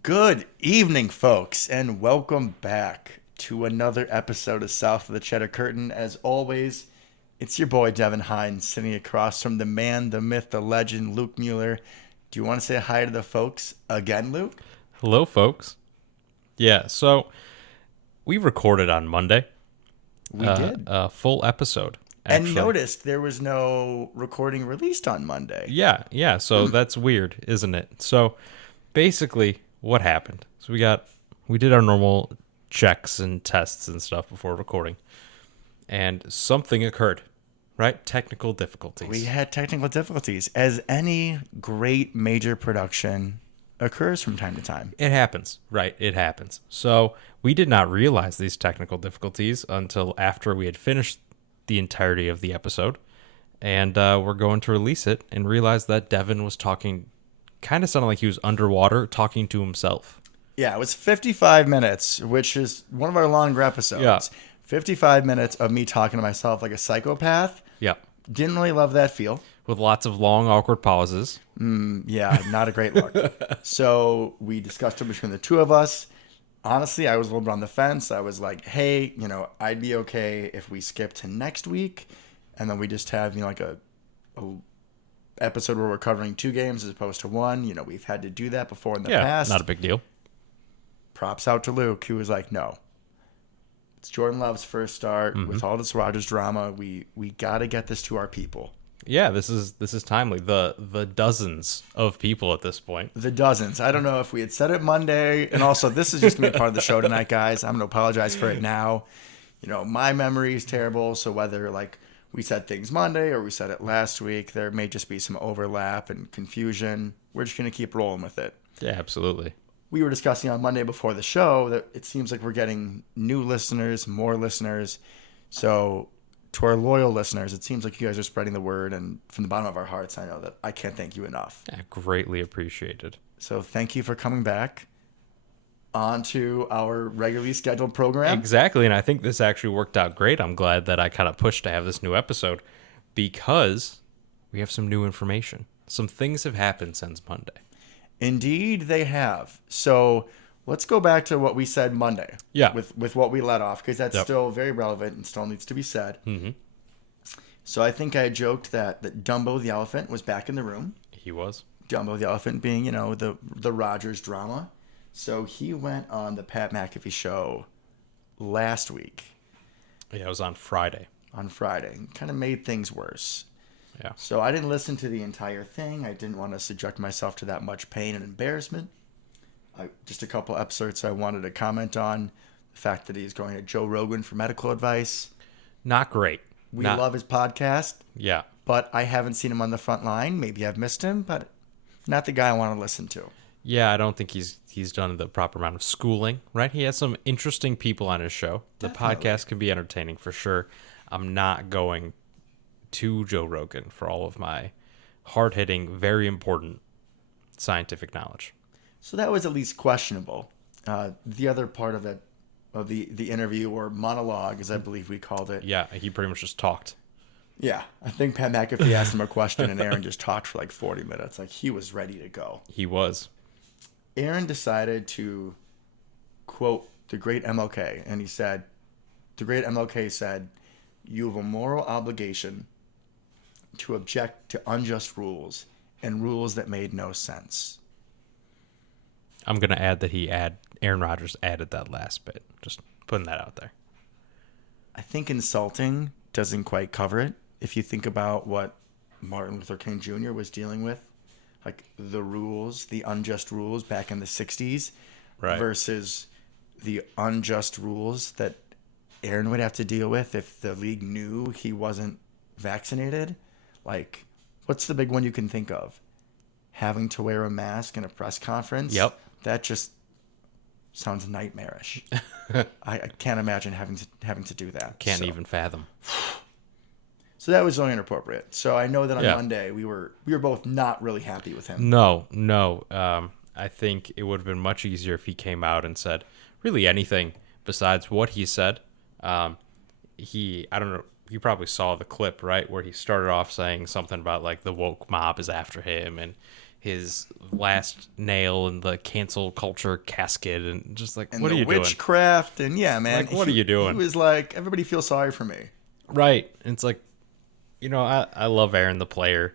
Good evening, folks, and welcome back to another episode of South of the Cheddar Curtain. As always, it's your boy Devin Hines sitting across from the man, the myth, the legend, Luke Mueller. Do you want to say hi to the folks again, Luke? Hello, folks. Yeah, so we recorded on Monday, We did. a full episode, And actually. noticed there was no recording released on Monday. Yeah, so that's weird, isn't it? So basically, what happened? So we did our normal checks and tests and stuff before recording, and something occurred, right? Technical difficulties. We had technical difficulties, as any great major production occurs from time to time. It happens, right? It happens. So we did not realize these technical difficulties until after we had finished the entirety of the episode. And we're going to release it and realize that Devin was talking, kind of sounded like he was underwater talking to himself. Yeah, it was 55 minutes, which is one of our longer episodes. Yeah. 55 minutes of me talking to myself like a psychopath. Yeah. Didn't really love that feel. With lots of long, awkward pauses. Yeah, not a great look. So we discussed it between the two of us. Honestly, I was a little bit on the fence. I was like, hey, I'd be okay if we skip to next week and then we just have, like a episode where we're covering two games as opposed to one. We've had to do that before in the Yeah, past. not a big deal. Props out to Luke, who was like, no. It's Jordan Love's first start. With all this Rodgers drama, we got to get this to our people. Yeah, this is timely. The dozens of people at this point. The dozens. I don't know if we had said it Monday. And also, this is just going to be part of the show tonight, guys. I'm going to apologize for it now. My memory is terrible. So whether we said things Monday or we said it last week, there may just be some overlap and confusion. We're just going to keep rolling with it. Yeah, absolutely. We were discussing on Monday before the show that it seems like we're getting new listeners, more listeners. So to our loyal listeners, it seems like you guys are spreading the word. And from the bottom of our hearts, I know that I can't thank you enough. Yeah, greatly appreciated. So thank you for coming back on to our regularly scheduled program. Exactly, and I think this actually worked out great. I'm glad that I kind of pushed to have this new episode because we have some new information. Some things have happened since Monday. Indeed, they have. So let's go back to what we said Monday. Yeah. With what we let off, because that's Yep. still very relevant and still needs to be said. Mm-hmm. So I think I joked that Dumbo the elephant was back in the room. He was. Dumbo the elephant being, the Rodgers drama. So he went on the Pat McAfee show last week Yeah, it was on Friday. on Friday. Kind of made things worse. Yeah. So I didn't listen to the entire thing. I didn't want to subject myself to that much pain and embarrassment. Just a couple excerpts I wanted to comment on. The fact that he's going to Joe Rogan for medical advice. Not great. We love his podcast, Yeah. but I haven't seen him on the front line. Maybe I've missed him, but not the guy I want to listen to. Yeah, I don't think he's done the proper amount of schooling, right? He has some interesting people on his show. The Definitely. podcast can be entertaining for sure. I'm not going to Joe Rogan for all of my hard-hitting, very important scientific knowledge. So that was at least questionable. The other part of it, of the interview or monologue, as I believe we called it. Yeah, he pretty much just talked. Yeah, I think Pat McAfee asked him a question and Aaron just talked for like 40 minutes. Like he was ready to go. He was. Aaron decided to quote the great MLK, and he said, the great MLK said, "You have a moral obligation to object to unjust rules and rules that made no sense." I'm going to add that Aaron Rodgers added that last bit. Just putting that out there. I think insulting doesn't quite cover it. If you think about what Martin Luther King Jr. was dealing with, like the rules, the unjust rules back in the 60s Right. versus the unjust rules that Aaron would have to deal with if the league knew he wasn't vaccinated. Like, what's the big one you can think of? Having to wear a mask in a press conference? Yep. That just sounds nightmarish. I can't imagine having to do that. Can't So- even fathom. So that was really inappropriate. So I know that on Yeah. Monday we were both not really happy with him. No. I think it would have been much easier if he came out and said really anything besides what he said. I don't know, you probably saw the clip, right, where he started off saying something about like the woke mob is after him, and his last nail in the cancel culture casket, and just like, And what the are you doing? witchcraft, and yeah, man. Like, what are you doing? He was like, everybody feels sorry for me. Right. And it's like, I love Aaron the player,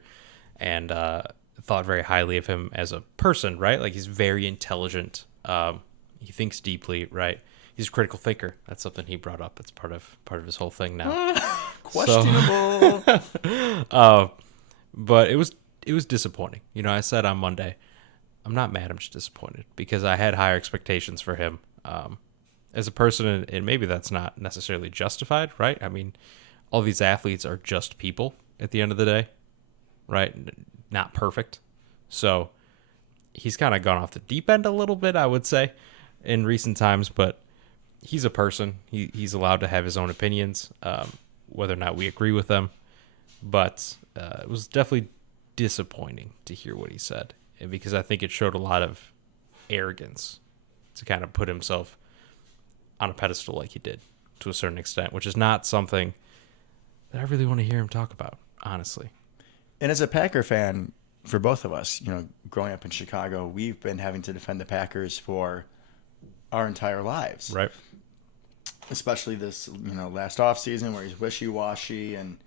and thought very highly of him as a person, right? Like, he's very intelligent. He thinks deeply, right? He's a critical thinker. That's something he brought up. It's part of his whole thing now. Questionable. But it was disappointing. I said on Monday, I'm not mad. I'm just disappointed because I had higher expectations for him as a person, and maybe that's not necessarily justified, right? I mean, all these athletes are just people at the end of the day, right? Not perfect. So he's kind of gone off the deep end a little bit, I would say, in recent times, but he's a person. He's allowed to have his own opinions, whether or not we agree with them. But it was definitely disappointing to hear what he said, because I think it showed a lot of arrogance to kind of put himself on a pedestal like he did to a certain extent, which is not something that I really want to hear him talk about, honestly. And as a Packer fan, for both of us, growing up in Chicago, we've been having to defend the Packers for our entire lives. Right. Especially this, last offseason where he's wishy-washy. And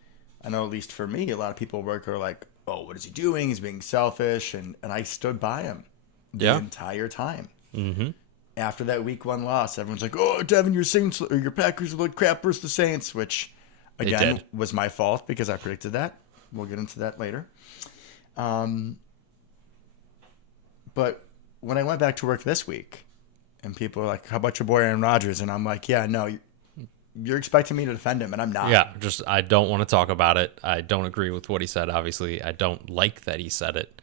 I know, at least for me, a lot of people are like, oh, what is he doing? He's being selfish. And I stood by him the entire time. Mm-hmm. After that week 1 loss, everyone's like, oh, Devin, your Packers look crap versus the Saints, which, again, was my fault because I predicted that. We'll get into that later. But when I went back to work this week, and people are like, how about your boy Aaron Rodgers? And I'm like, yeah, no, you're expecting me to defend him, and I'm not. Yeah, I don't want to talk about it. I don't agree with what he said, obviously. I don't like that he said it.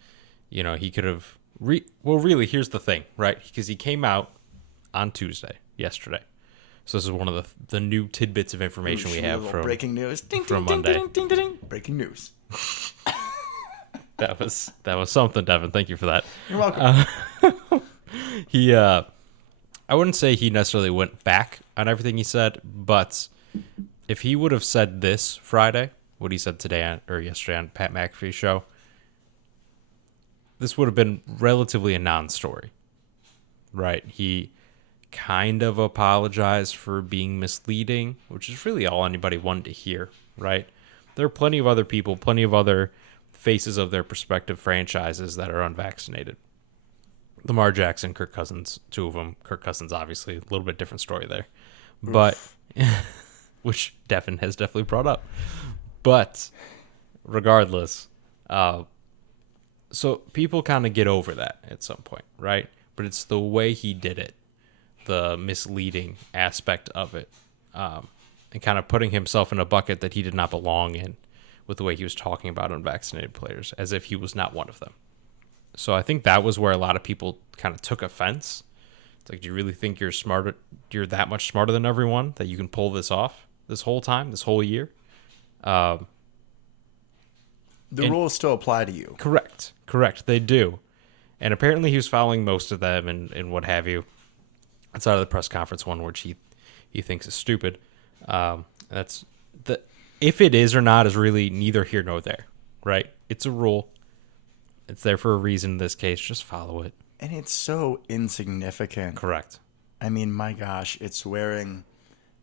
He could have... really, here's the thing, right? Because he came out on Tuesday, yesterday. So this is one of the new tidbits of information we have from breaking news. Ding, from ding, Monday. Ding, ding, ding, ding, ding. Breaking news. That was something, Devin. Thank you for that. You're welcome. I wouldn't say he necessarily went back on everything he said, but if he would have said this Friday, what he said today or yesterday on Pat McAfee's show, this would have been relatively a non-story, right? He kind of apologized for being misleading, which is really all anybody wanted to hear, right? There are plenty of other people, plenty of other faces of their prospective franchises that are unvaccinated. Lamar Jackson, Kirk Cousins, 2 of them. Kirk Cousins, obviously, a little bit different story there. But, which Devin has definitely brought up. But, regardless, so people kind of get over that at some point, right? But it's the way he did it, the misleading aspect of it, and kind of putting himself in a bucket that he did not belong in with the way he was talking about unvaccinated players, as if he was not one of them. So I think that was where a lot of people kind of took offense. It's like, do you really think you're smarter? You're that much smarter than everyone that you can pull this off this whole time, this whole year? The rules still apply to you. Correct. They do. And apparently he was following most of them and what have you. Outside of the press conference one, which he thinks is stupid. That's the if it is or not is really neither here nor there, right? It's a rule. It's there for a reason in this case. Just follow it. And it's so insignificant. Correct. I mean, my gosh, it's wearing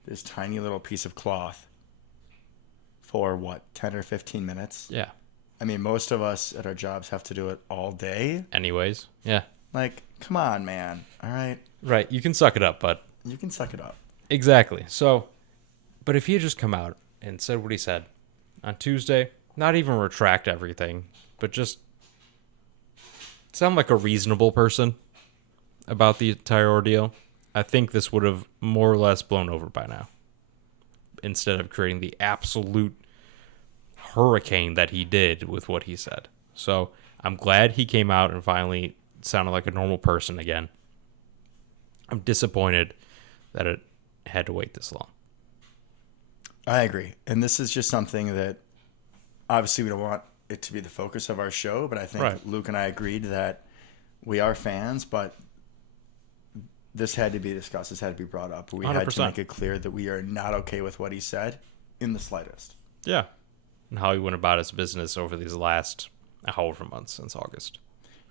this tiny little piece of cloth for, 10 or 15 minutes? Yeah. I mean, most of us at our jobs have to do it all day. Anyways, yeah. Like, come on, man. All right? Right. You can suck it up, bud. You can suck it up. Exactly. So, but if he had just come out and said what he said on Tuesday, not even retract everything, but just sound like a reasonable person about the entire ordeal, I think this would have more or less blown over by now, instead of creating the absolute hurricane that he did with what he said. So I'm glad he came out and finally sounded like a normal person again. I'm disappointed that it had to wait this long. I agree. And this is just something that obviously we don't want it to be the focus of our show, but I think Luke and I agreed that we are fans, but this had to be discussed. This had to be brought up. We 100%. Had to make it clear that we are not okay with what he said in the slightest. Yeah. And how he went about his business over these last however months since August.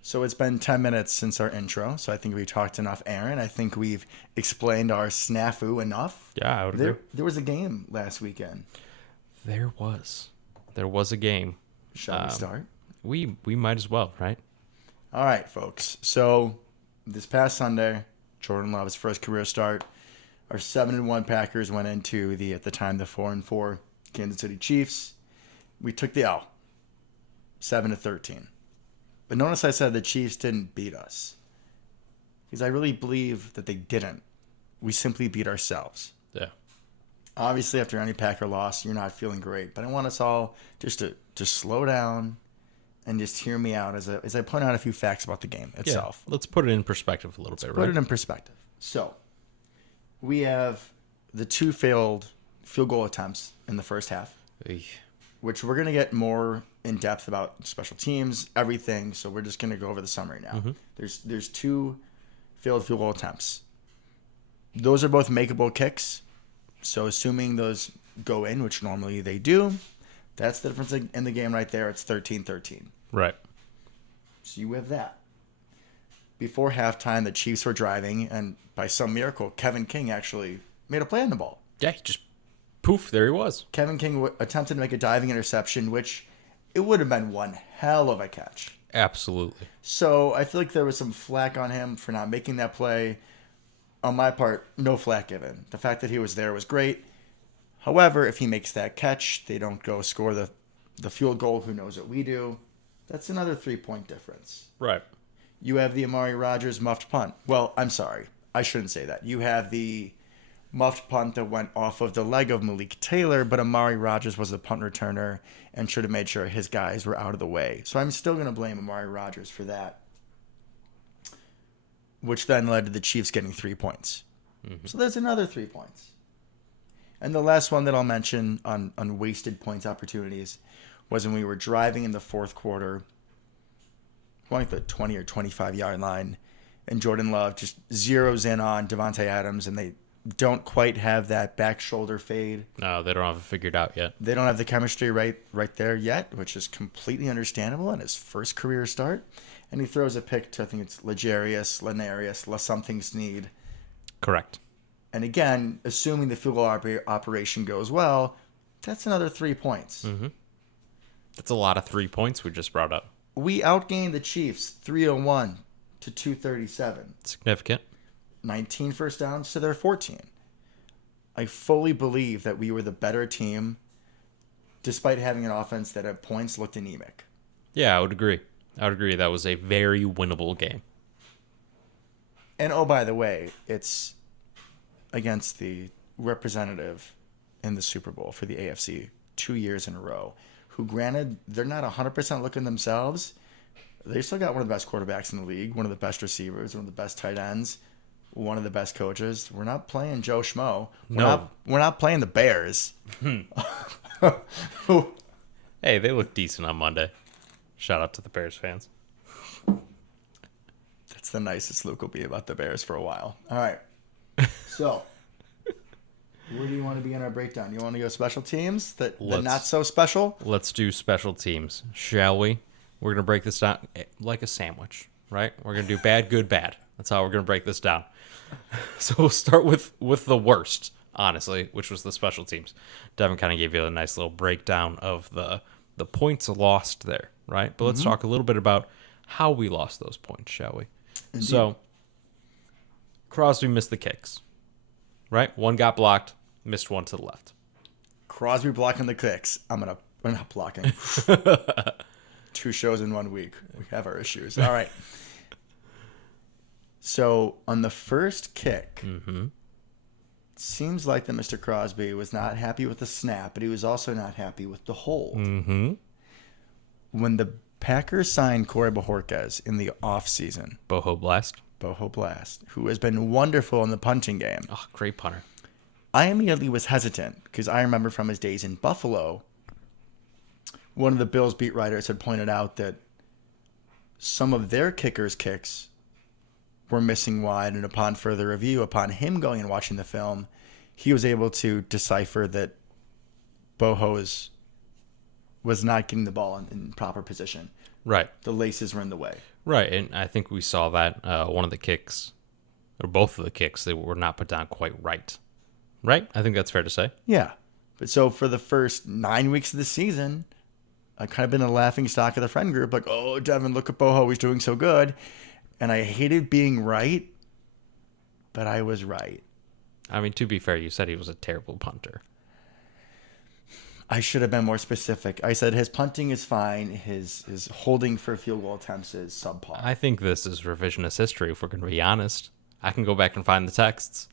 So it's been 10 minutes since our intro, so I think we talked enough, Aaron. I think we've explained our snafu enough. Yeah, I would agree. There was a game last weekend. There was a game. Shall we start? We might as well, right? All right, folks. So this past Sunday, Jordan Love's first career start. Our 7-1 Packers went into at the time, the 4-4 Kansas City Chiefs. We took the L, 7-13. But notice I said the Chiefs didn't beat us, because I really believe that they didn't. We simply beat ourselves. Yeah. Obviously, after any Packer loss, you're not feeling great. But I want us all just to slow down and just hear me out as I point out a few facts about the game itself. Yeah. Let's put it in perspective a little bit, right? Put it in perspective. So, we have the 2 failed field goal attempts in the first half, which we're going to get more in depth about special teams, everything. So we're just going to go over the summary now. Mm-hmm. There's 2 failed field goal attempts. Those are both makeable kicks. So assuming those go in, which normally they do, that's the difference in the game right there. It's 13-13. Right. So you have that. Before halftime, the Chiefs were driving, and by some miracle, Kevin King actually made a play on the ball. Yeah, just poof, there he was. Kevin King attempted to make a diving interception, which it would have been one hell of a catch. Absolutely. So I feel like there was some flack on him for not making that play. On my part, no flack given. The fact that he was there was great. However, if he makes that catch, they don't go score the field goal. Who knows what we do? That's another 3-point difference. Right. You have the Amari Rodgers muffed punt. Well, I'm sorry. I shouldn't say that. You have the muffed punt that went off of the leg of Malik Taylor, but Amari Rodgers was the punt returner and should have made sure his guys were out of the way. So I'm still going to blame Amari Rodgers for that, which then led to the Chiefs getting 3 points. Mm-hmm. So there's another 3 points. And the last one that I'll mention on wasted points opportunities was when we were driving in the fourth quarter, like the 20 or 25 yard line, and Jordan Love just zeroes in on Devontae Adams, and they don't quite have that back shoulder fade. No, they don't have it figured out yet. They don't have the chemistry right there yet, which is completely understandable in his first career start. And he throws a pick to, I think it's Lenarius, La Something Sneed. Correct. And again, assuming the field goal operation goes well, that's another 3 points. Mm-hmm. That's a lot of 3 points we just brought up. We outgained the Chiefs 301 to 237. Significant. 19 first downs to their 14. I fully believe that we were the better team, despite having an offense that at points looked anemic. Yeah, I would agree. That was a very winnable game. And oh, by the way, it's against the representative in the Super Bowl for the AFC 2 years in a row, who, granted, they're not 100% looking themselves. They still got one of the best quarterbacks in the league, one of the best receivers, one of the best tight ends, one of the best coaches. We're not playing Joe Schmo. We're not playing the Bears. Hey, they look decent on Monday. Shout out to the Bears fans. That's the nicest Luke will be about the Bears for a while. All right. So, where do you want to be in our breakdown? You want to go special teams? The not so special? Let's do special teams, shall we? We're going to break this down like a sandwich, right? We're going to do bad, good, bad. That's how we're going to break this down. So we'll start with the worst, honestly, which was the special teams. Devin kind of gave you a nice little breakdown of the points lost there, right? But let's talk a little bit about how we lost those points, shall we? Indeed. So Crosby missed the kicks, right? One got blocked, missed one to the left. Crosby blocking the kicks. We're not blocking. 2 shows in 1 week. We have our issues. All right. So on the first kick, it seems like that Mr. Crosby was not happy with the snap, but he was also not happy with the hold. Mm-hmm. When the Packers signed Corey Bojorquez in the offseason, Boho Blast, who has been wonderful in the punting game. Oh, great punter. I immediately was hesitant because I remember from his days in Buffalo, one of the Bills beat writers had pointed out that some of their kickers' kicks were missing wide, and upon further review, upon him going and watching the film, he was able to decipher that Boho's was not getting the ball in proper position. Right. The laces were in the way. Right. And I think we saw that one of the kicks, or both of the kicks, they were not put down quite right. Right? I think that's fair to say. Yeah. But so for the first 9 weeks of the season, I've kind of been a laughing stock of the friend group. Like, oh, Devin, look at Boho. He's doing so good. And I hated being right, but I was right. I mean, to be fair, you said he was a terrible punter. I should have been more specific. I said his punting is fine. His holding for field goal attempts is subpar. I think this is revisionist history, if we're going to be honest. I can go back and find the texts.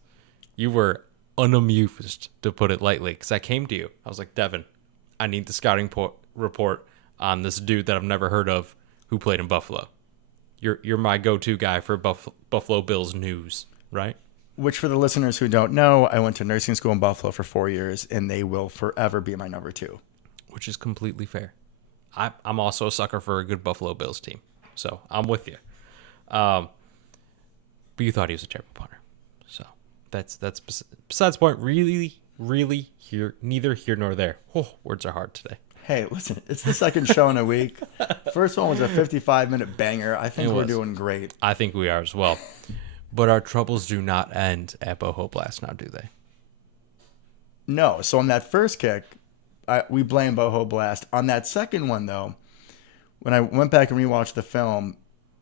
You were unamused, to put it lightly, because I came to you. I was like, Devin, I need the scouting report on this dude that I've never heard of who played in Buffalo. You're my go-to guy for Buffalo Bills news, right? Which, for the listeners who don't know, I went to nursing school in Buffalo for 4 years, and they will forever be my number 2. Which is completely fair. I'm also a sucker for a good Buffalo Bills team, so I'm with you. But you thought he was a terrible punter, so that's besides the point. Really neither here nor there. Oh, words are hard today. Hey, listen, it's the second show in a week. First one was a 55-minute banger. I think we're doing great. I think we are as well. But our troubles do not end at Boho Blast now, do they? No. So on that first kick, we blame Boho Blast. On that second one, though, when I went back and rewatched the film,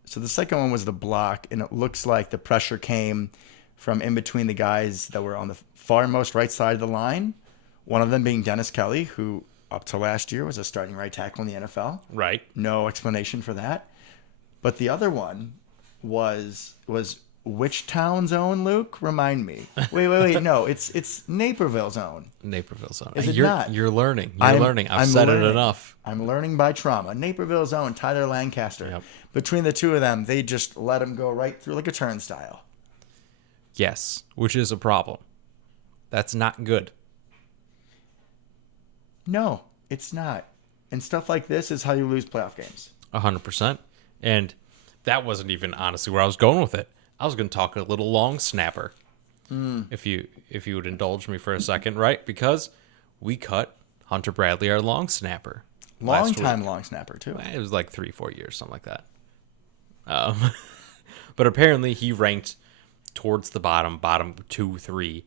so the second one was the block, and it looks like the pressure came from in between the guys that were on the farmost right side of the line, one of them being Dennis Kelly, who up to last year was a starting right tackle in the NFL. Right. No explanation for that. But the other one was which town zone, Luke? Remind me. Wait. No, it's Naperville zone. Naperville zone. Is it not? You're learning. You're learning. I've said it enough. I'm learning by trauma. Naperville zone, Tyler Lancaster. Yep. Between the two of them, they just let him go right through like a turnstile. Yes, which is a problem. That's not good. No, it's not. And stuff like this is how you lose playoff games. 100%. And that wasn't even honestly where I was going with it. I was going to talk a little long snapper, if you would indulge me for a second, right? Because we cut Hunter Bradley, our long snapper. Long snapper, too. It was like 3-4 years, something like that. But apparently he ranked towards the bottom 2-3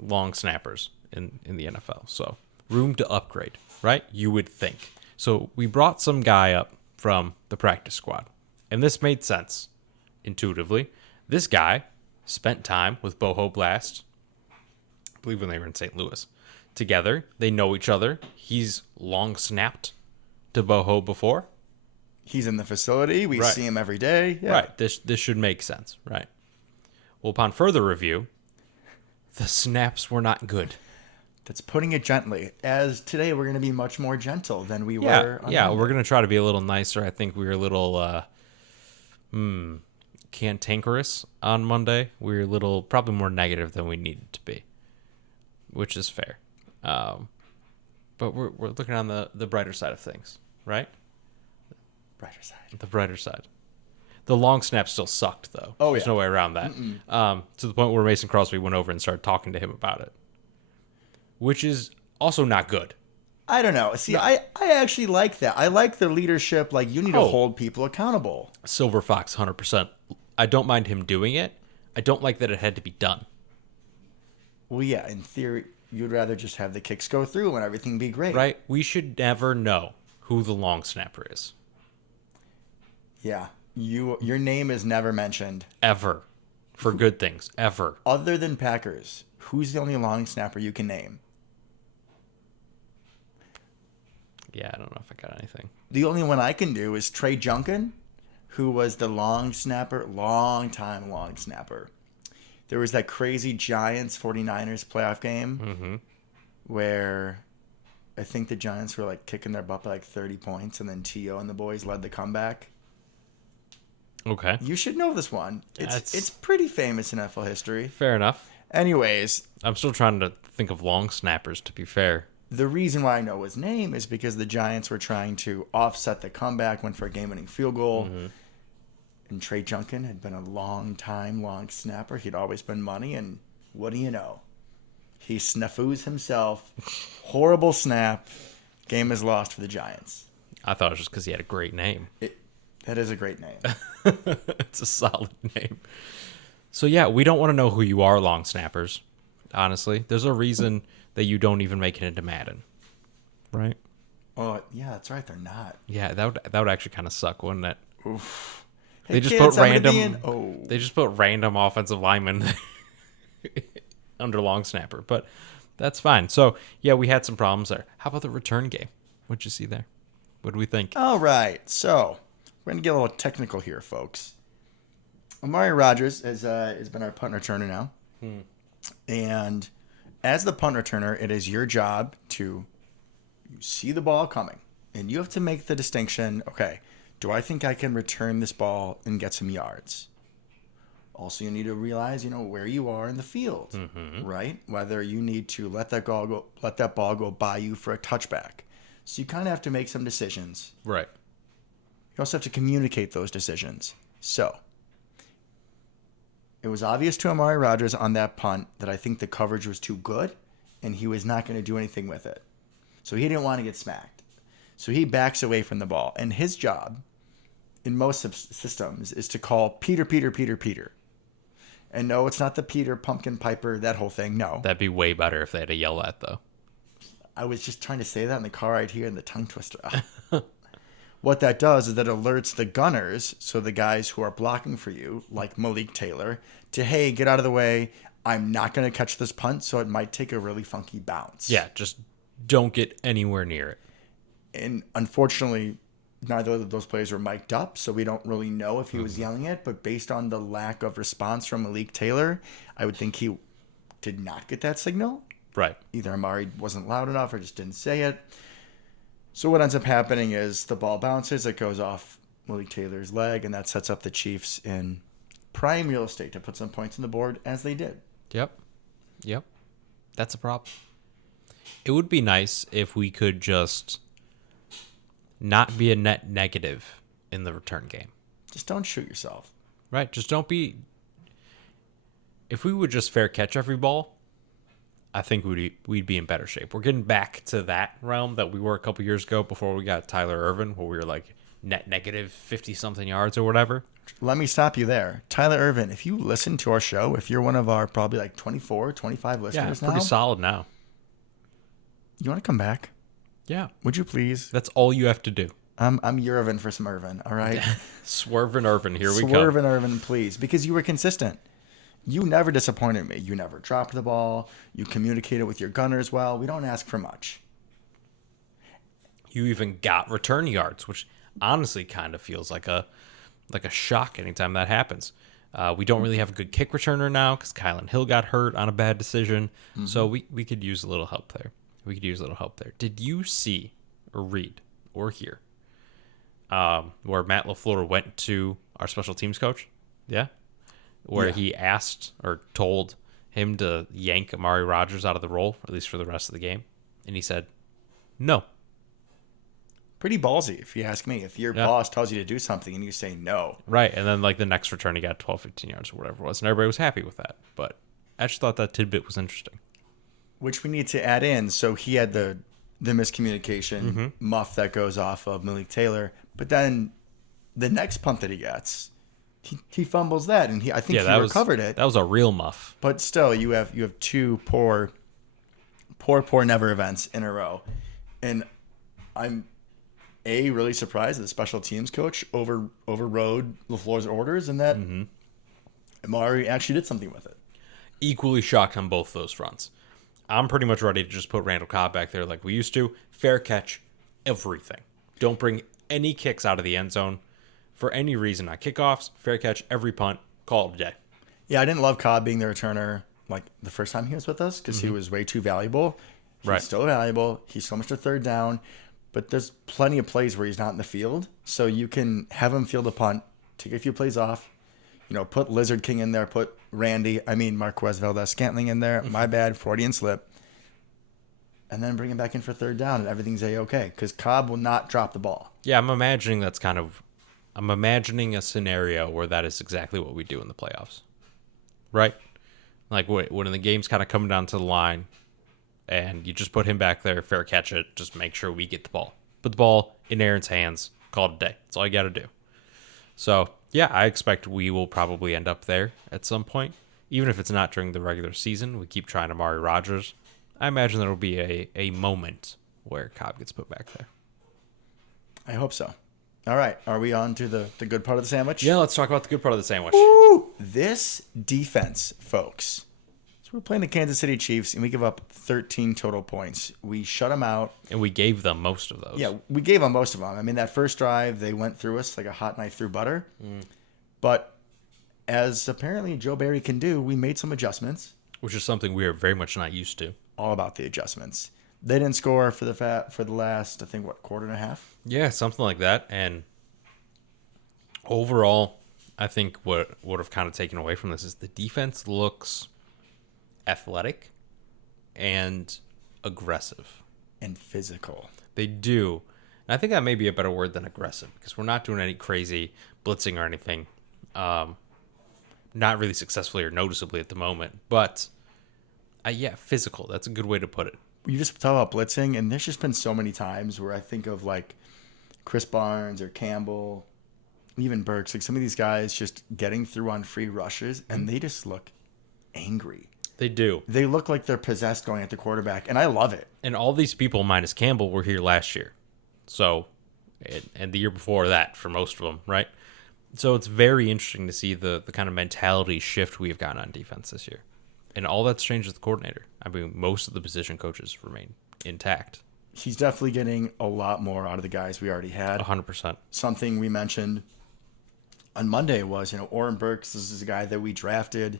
long snappers in the NFL. So room to upgrade, right? You would think. So we brought some guy up from the practice squad, and this made sense intuitively. This guy spent time with Boho Blast, I believe when they were in St. Louis, together. They know each other. He's long snapped to Boho before. He's in the facility. We see him every day. Yeah. Right. This should make sense, right? Well, upon further review, the snaps were not good. That's putting it gently. As today, we're going to be much more gentle than we were. Yeah, we're going to try to be a little nicer. I think we were a little cantankerous on Monday. We were a little, probably more negative than we needed to be, which is fair. But we're looking on the brighter side of things, right? Brighter side. The brighter side. The long snap still sucked, though. Oh, There's no way around that. To the point where Mason Crosby went over and started talking to him about it, which is also not good. I don't know. See, I actually like that. I like the leadership. Like, you need to hold people accountable. Silver Fox, 100%. I don't mind him doing it. I don't like that it had to be done. Well, yeah, in theory, you'd rather just have the kicks go through and everything be great. Right? We should never know who the long snapper is. Yeah. Your name is never mentioned. Ever. For good things. Ever. Other than Packers, who's the only long snapper you can name? Yeah, I don't know if I got anything. The only one I can do is Trey Junkin, who was the long snapper, long snapper. There was that crazy Giants 49ers playoff game where I think the Giants were like kicking their butt by like 30 points, and then T.O. and the boys led the comeback. Okay. You should know this one. It's pretty famous in NFL history. Fair enough. Anyways. I'm still trying to think of long snappers, to be fair. The reason why I know his name is because the Giants were trying to offset the comeback, went for a game-winning field goal. And Trey Junkin had been a long snapper. He'd always been money, and what do you know? He snaffoos himself. Horrible snap. Game is lost for the Giants. I thought it was just because he had a great name. That is a great name. It's a solid name. So, yeah, we don't want to know who you are, long snappers. Honestly, there's a reason that you don't even make it into Madden. Right? Oh, yeah, that's right. They're not. Yeah, that would actually kind of suck, wouldn't it? Oof. They Hey, just kids, put I'm gonna be random. in- They just put random offensive linemen under long snapper, but that's fine. So yeah, we had some problems there. How about the return game? What'd you see there? What do we think? All right. So we're going to get a little technical here, folks. Amari Rogers has been our punt returner now. And as the punt returner, it is your job to see the ball coming. And you have to make the distinction, okay, do I think I can return this ball and get some yards? Also, you need to realize, where you are in the field, right? Whether you need to let that ball go by you for a touchback. So you kind of have to make some decisions. Right. You also have to communicate those decisions. So it was obvious to Amari Rogers on that punt that I think the coverage was too good and he was not going to do anything with it. So he didn't want to get smacked. So he backs away from the ball. And his job in most systems is to call Peter, Peter, Peter, Peter. And no, it's not the Peter Pumpkin Piper, that whole thing. No. That'd be way better if they had to yell at, though. I was just trying to say that in the car right here in the tongue twister. What that does is that alerts the gunners, so the guys who are blocking for you, like Malik Taylor, to, hey, get out of the way. I'm not going to catch this punt, so it might take a really funky bounce. Yeah, just don't get anywhere near it. And unfortunately, neither of those players were mic'd up, so we don't really know if he was yelling it. But based on the lack of response from Malik Taylor, I would think he did not get that signal. Right. Either Amari wasn't loud enough or just didn't say it. So what ends up happening is the ball bounces, it goes off Malik Taylor's leg, and that sets up the Chiefs in prime real estate to put some points on the board, as they did. Yep. That's a problem. It would be nice if we could just not be a net negative in the return game. Just don't shoot yourself. Right? Just don't be... If we would just fair catch every ball, I think we'd be in better shape. We're getting back to that realm that we were a couple years ago before we got Tyler Irvin, where we were like net negative 50-something yards or whatever. Let me stop you there. Tyler Irvin, if you listen to our show, if you're one of our probably like 24, 25 listeners now. Pretty solid now. You want to come back? Yeah. Would you please? That's all you have to do. I'm Irvin for some Irvin, all right? Swervin' Irvin, here we go. Swervin' Irvin, please, because you were consistent. You never disappointed me. You never dropped the ball. You communicated with your gunners well. We don't ask for much. You even got return yards, which honestly kind of feels like a shock anytime that happens. We don't really have a good kick returner now because Kylan Hill got hurt on a bad decision. So we could use a little help there. Did you see or read or hear where Matt LaFleur went to our special teams coach? Yeah? Where he asked or told him to yank Amari Rogers out of the role, at least for the rest of the game. And he said, no. Pretty ballsy, if you ask me. If your boss tells you to do something and you say no. Right. And then like the next return, he got 12, 15 yards or whatever it was. And everybody was happy with that. But I just thought that tidbit was interesting. Which we need to add in. So he had the miscommunication muff that goes off of Malik Taylor. But then the next punt that he gets, he fumbles that, and I think he recovered it. That was a real muff. But still, you have two poor never events in a row, and I'm really surprised that the special teams coach overrode LaFleur's orders, and that Amari actually did something with it. Equally shocked on both those fronts. I'm pretty much ready to just put Randall Cobb back there like we used to. Fair catch everything. Don't bring any kicks out of the end zone. For any reason, on kickoffs, fair catch, every punt, call it a day. Yeah, I didn't love Cobb being the returner like the first time he was with us because he was way too valuable. He's still valuable. He's so much to third down. But there's plenty of plays where he's not in the field. So you can have him field a punt, take a few plays off, put Lizard King in there, put Marquez Valdez-Scantling in there. My bad, Freudian slip. And then bring him back in for third down and everything's A-okay because Cobb will not drop the ball. Yeah, I'm imagining a scenario where that is exactly what we do in the playoffs. Right? Like when the game's kind of coming down to the line and you just put him back there, fair catch it, just make sure we get the ball. Put the ball in Aaron's hands, call it a day. That's all you got to do. So, yeah, I expect we will probably end up there at some point. Even if it's not during the regular season, we keep trying Amari Rodgers. I imagine there will be a moment where Cobb gets put back there. I hope so. All right. Are we on to the good part of the sandwich? Yeah, let's talk about the good part of the sandwich. Woo! This defense, folks. So we're playing the Kansas City Chiefs, and we give up 13 total points. We shut them out. And we gave them most of those. Yeah, we gave them most of them. I mean, that first drive, they went through us like a hot knife through butter. But as apparently Joe Barry can do, we made some adjustments. Which is something we are very much not used to. All about the adjustments. They didn't score for the last, I think, quarter and a half? Yeah, something like that. And overall, I think what would have kind of taken away from this is the defense looks athletic and aggressive. And physical. They do. And I think that may be a better word than aggressive because we're not doing any crazy blitzing or anything. Not really successfully or noticeably at the moment. But, yeah, physical. That's a good way to put it. You just talk about blitzing, and there's just been so many times where I think of like Chris Barnes or Campbell, even Burks, like some of these guys just getting through on free rushes, and they just look angry. They do. They look like they're possessed going at the quarterback, and I love it. And all these people, minus Campbell, were here last year. So, and the year before that for most of them, right? So it's very interesting to see the kind of mentality shift we've gotten on defense this year. And all that's changed is the coordinator. I mean, most of the position coaches remain intact. He's definitely getting a lot more out of the guys we already had. 100%. Something we mentioned on Monday was, Oren Burks, this is a guy that we drafted.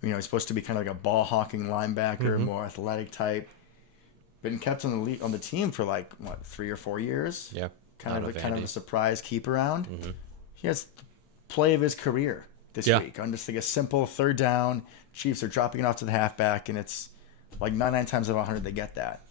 He's supposed to be kind of like a ball-hawking linebacker, more athletic type. Been kept on the team for 3 or 4 years. Yeah. Kind of a surprise keep around. He has the play of his career this week on just like a simple third down. Chiefs are dropping it off to the halfback, and it's like 99 times out of 100 they get that.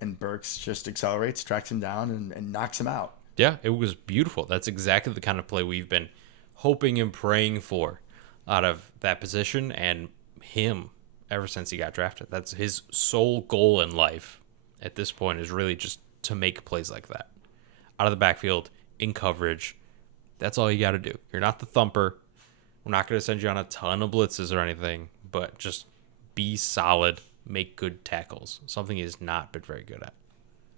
And Burks just accelerates, tracks him down, and knocks him out. Yeah, it was beautiful. That's exactly the kind of play we've been hoping and praying for out of that position and him ever since he got drafted. That's his sole goal in life at this point is really just to make plays like that. Out of the backfield, in coverage. That's all you got to do. You're not the thumper. We're not going to send you on a ton of blitzes or anything, but just be solid, make good tackles. Something he has not been very good at.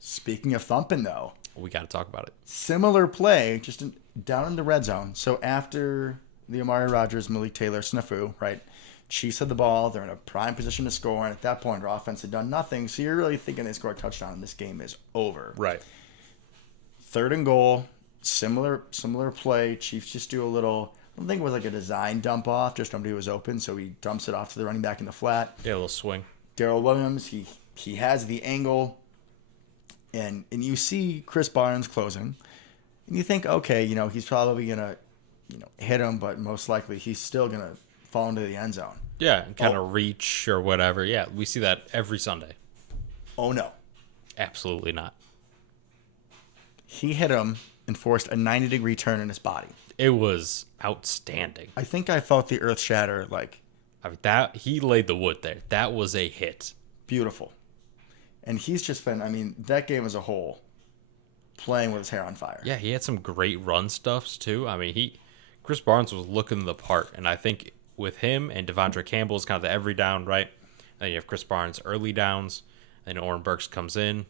Speaking of thumping, though. We got to talk about it. Similar play, just down in the red zone. So after the Amari Rodgers, Malik Taylor snafu, right? Chiefs had the ball. They're in a prime position to score. And at that point, our offense had done nothing. So you're really thinking they score a touchdown and this game is over. Right. 3rd and goal. Similar play. Chiefs just do a little, I don't think it was like a design dump off. Just nobody was open. So he dumps it off to the running back in the flat. Yeah, a little swing. Darrell Williams, he has the angle. And you see Chris Barnes closing. And you think, okay, he's probably going to, hit him, but most likely he's still going to fall into the end zone. Yeah, and kind of reach or whatever. Yeah, we see that every Sunday. Oh, no. Absolutely not. He hit him and forced a 90-degree turn in his body. It was outstanding. I think I felt the earth shatter, that he laid the wood there. That was a hit. Beautiful. And he's just been, that game as a whole, playing with his hair on fire. Yeah, he had some great run stuffs, too. Chris Barnes was looking the part, and I think with him and Devondre Campbell is kind of the every down, right? Then you have Chris Barnes early downs, and Oren Burks comes in.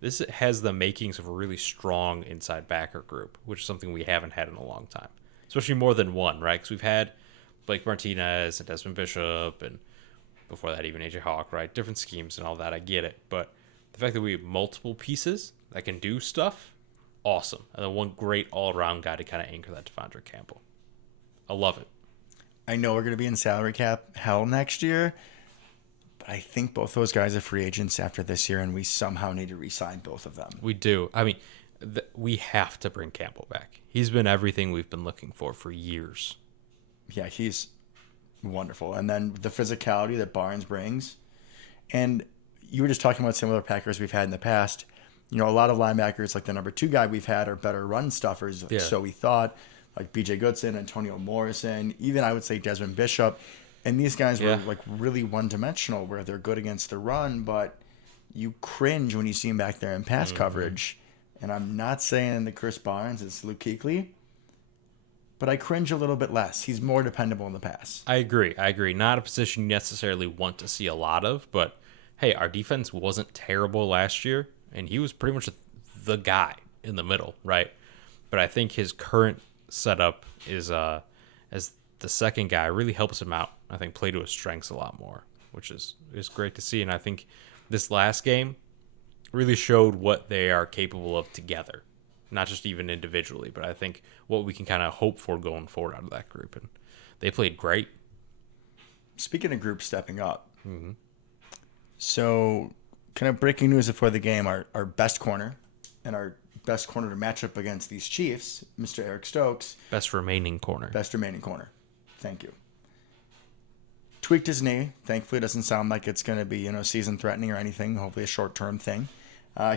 This has the makings of a really strong inside backer group, which is something we haven't had in a long time, especially more than one, right? Because we've had Blake Martinez and Desmond Bishop, and before that even AJ Hawk, right? Different schemes and all that, I get it. But the fact that we have multiple pieces that can do stuff, awesome. And then one great all-around guy to kind of anchor that Devondre Campbell. I love it. I know we're going to be in salary cap hell next year, but I think both those guys are free agents after this year, and we somehow need to re-sign both of them. We do. We have to bring Campbell back. He's been everything we've been looking for years. Yeah, he's wonderful. And then the physicality that Barnes brings. And you were just talking about similar Packers we've had in the past. A lot of linebackers, like the number 2 guy we've had, are better run stuffers. Yeah. So we thought, like B.J. Goodson, Antonio Morrison, even I would say Desmond Bishop. And these guys were Yeah. like really one-dimensional, where they're good against the run, but you cringe when you see him back there in pass coverage. And I'm not saying that Chris Barnes is Luke Kuechly, but I cringe a little bit less. He's more dependable in the pass. I agree. Not a position you necessarily want to see a lot of, but hey, our defense wasn't terrible last year, and he was pretty much the guy in the middle, right? But I think his current setup is as the second guy really helps him out. I think play to his strengths a lot more, which is great to see. And I think this last game really showed what they are capable of together, not just even individually, but I think what we can kind of hope for going forward out of that group. And they played great. Speaking of groups stepping up, so kind of breaking news before the game, our best corner and our best corner to match up against these Chiefs, Mr. Eric Stokes. Best remaining corner. Thank you. Tweaked his knee. Thankfully, it doesn't sound like it's going to be, season threatening or anything. Hopefully a short-term thing.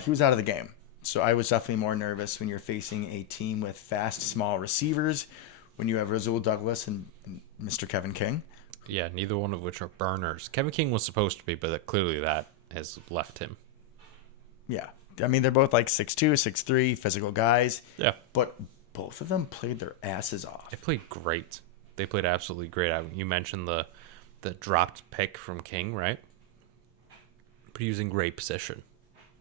He was out of the game. So I was definitely more nervous when you're facing a team with fast, small receivers, when you have Rasul Douglas and Mr. Kevin King. Yeah, neither one of which are burners. Kevin King was supposed to be, but clearly that has left him. Yeah. I mean, they're both like 6'2", 6'3", physical guys. Yeah. But both of them played their asses off. They played great. They played absolutely great. You mentioned the dropped pick from King, right? But he was in great position.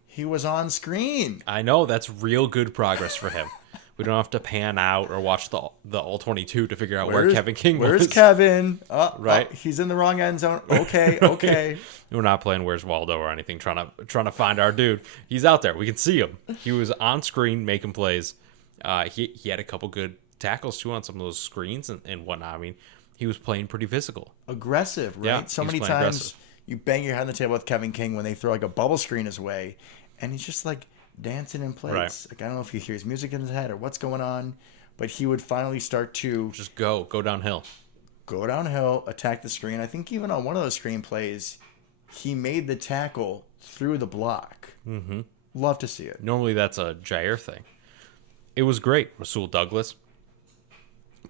He was on screen. I know, that's real good progress for him. We don't have to pan out or watch the all-22 to figure out where Kevin King was. Where's Kevin? Right. He's in the wrong end zone. Okay. We're not playing Where's Waldo or anything, trying to find our dude. He's out there. We can see him. He was on screen making plays. He had a couple good tackles, too, on some of those screens and whatnot. I mean, he was playing pretty physical. Aggressive, right? Yeah, so many times aggressive. You bang your head on the table with Kevin King when they throw like a bubble screen his way, and he's just like dancing in place. Right. Like, I don't know if he hears music in his head or what's going on, but he would finally start to Just go downhill. Go downhill, attack the screen. I think even on one of those screen plays, he made the tackle through the block. Mm-hmm. Love to see it. Normally that's a Jair thing. It was great. Rasul Douglas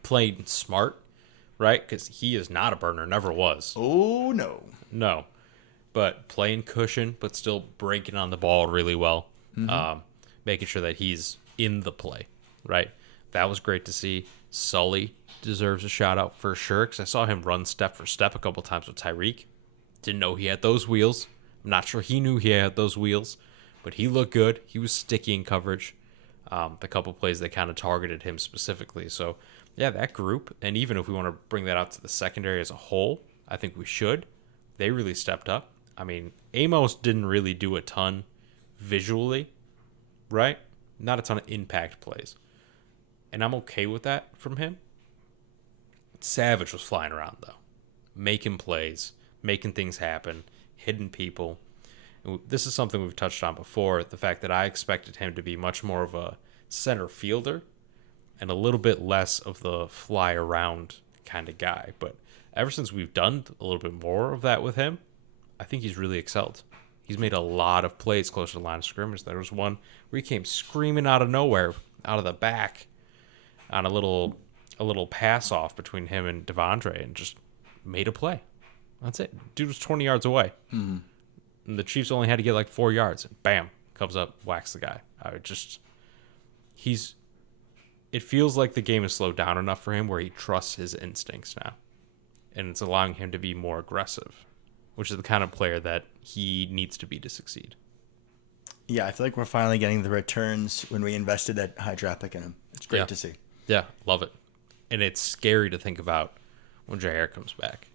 played smart, right? Because he is not a burner, never was. Oh, no. No. But playing cushion, but still breaking on the ball really well. Making sure that he's in the play, right? That was great to see. Sully deserves a shout out for sure, because I saw him run step for step a couple times with Tyreek. Didn't know he had those wheels. I'm not sure he knew he had those wheels, but he looked good. He was sticky in coverage. The couple plays they kind of targeted him specifically. So, yeah, that group, and even if we want to bring that out to the secondary as a whole, I think we should. They really stepped up. I mean, Amos didn't really do a ton visually, right? Not a ton of impact plays. And I'm okay with that from him. Savage was flying around, though. Making plays, making things happen, hitting people. This is something we've touched on before, the fact that I expected him to be much more of a center fielder and a little bit less of the fly around kind of guy. But ever since we've done a little bit more of that with him, I think he's really excelled. He's made a lot of plays close to the line of scrimmage. There was one where he came screaming out of nowhere, out of the back, on a little pass off between him and Devondre, and just made a play. That's it. Dude was 20 yards away. And the Chiefs only had to get like 4 yards. And bam, comes up, whacks the guy. It feels like the game has slowed down enough for him where he trusts his instincts now. And it's allowing him to be more aggressive, which is the kind of player that he needs to be to succeed. Yeah, I feel like we're finally getting the returns when we invested that high draft pick in him. It's great to see. Yeah, love it. And it's scary to think about when Jair comes back.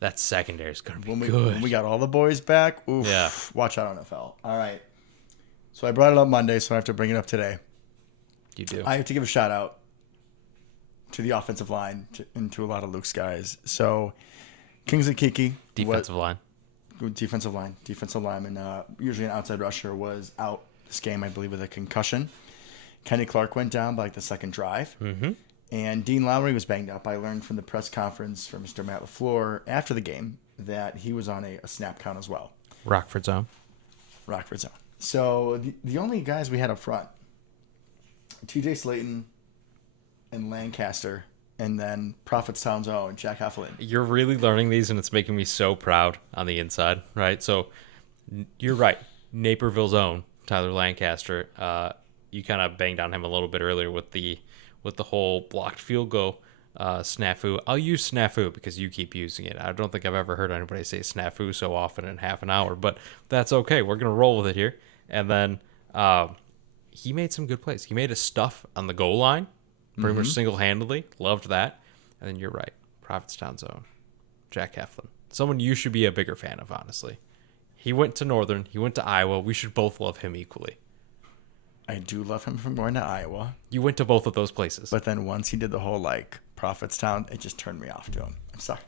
That secondary is going to be good. When we got all the boys back, oof, Yeah. Watch out on NFL. All right. So I brought it up Monday, so I have to bring it up today. You do. I have to give a shout out to the offensive line and to a lot of Luke's guys. So Kingsley Kiki. Defensive line. Defensive lineman, usually an outside rusher, was out this game, I believe, with a concussion. Kenny Clark went down by like the second drive. Mm-hmm. And Dean Lowry was banged up. I learned from the press conference from Mr. Matt LaFleur after the game that he was on a snap count as well. Rockford zone. So the only guys we had up front, TJ Slayton and Lancaster and then Prophetstown's own Jack Heflin. You're really learning these, and it's making me so proud on the inside, right? So you're right. Naperville's own Tyler Lancaster. You kind of banged on him a little bit earlier with the whole blocked field goal snafu. I'll use snafu because you keep using it. I don't think I've ever heard anybody say snafu so often in half an hour, but that's okay. We're gonna roll with it here. And then he made some good plays. He made a stuff on the goal line, pretty much single-handedly. Loved that. And then you're right, Prophetstown's own Jack Heflin, someone you should be a bigger fan of, honestly. He went to Northern. He went to Iowa. We should both love him equally. I do love him from going to Iowa. You went to both of those places. But then once he did the whole, like, Prophetstown, it just turned me off to him. I'm sorry.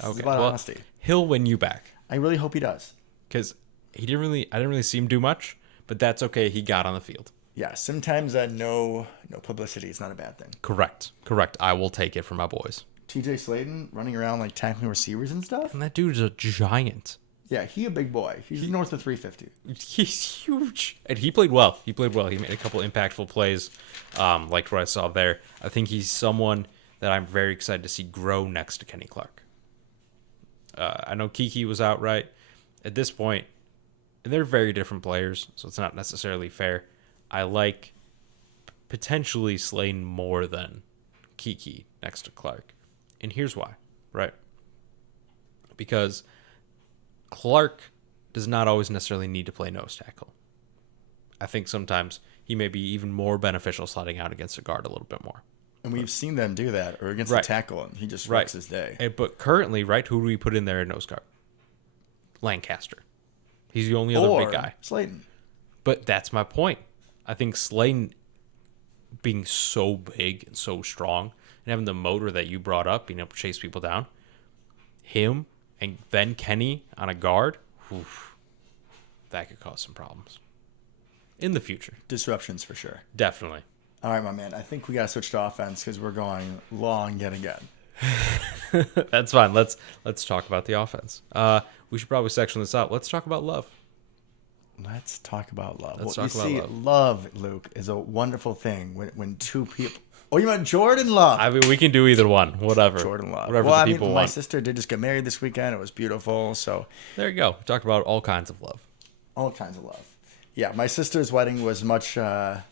It's about honesty. He'll win you back. I really hope he does. Because I didn't really see him do much, but that's okay. He got on the field. Yeah, sometimes no publicity is not a bad thing. Correct. I will take it for my boys. TJ Slayton running around, like, tackling receivers and stuff? And that dude's a giant. Yeah, he a big boy. He's north of 350. He's huge. And he played well. He made a couple impactful plays, like what I saw there. I think he's someone that I'm very excited to see grow next to Kenny Clark. I know Kiki was out, right? At this point, and they're very different players, so it's not necessarily fair. I like potentially Slayton more than Kiki next to Clark. And here's why, right? Because Clark does not always necessarily need to play nose tackle. I think sometimes he may be even more beneficial sliding out against a guard a little bit more. And we've seen them do that, or against the tackle, and he just wrecks his day. But currently, right, who do we put in there at nose guard? Lancaster. He's the only other big guy. Slayton. But that's my point. I think Slayton being so big and so strong and having the motor that you brought up, being able to chase people down, him and then Kenny on a guard, that could cause some problems in the future. Disruptions for sure. Definitely. All right, my man. I think we got to switch to offense because we're going long yet again. That's fine. Let's talk about the offense. We should probably section this out. Let's talk about love. Let's talk about love. Love, Luke, is a wonderful thing when two people. Oh, you meant Jordan Love? I mean, we can do either one. Whatever. Jordan Love. Whatever the people want. My sister did just get married this weekend. It was beautiful. So there you go. We talked about all kinds of love. All kinds of love. Yeah, my sister's wedding was much nicer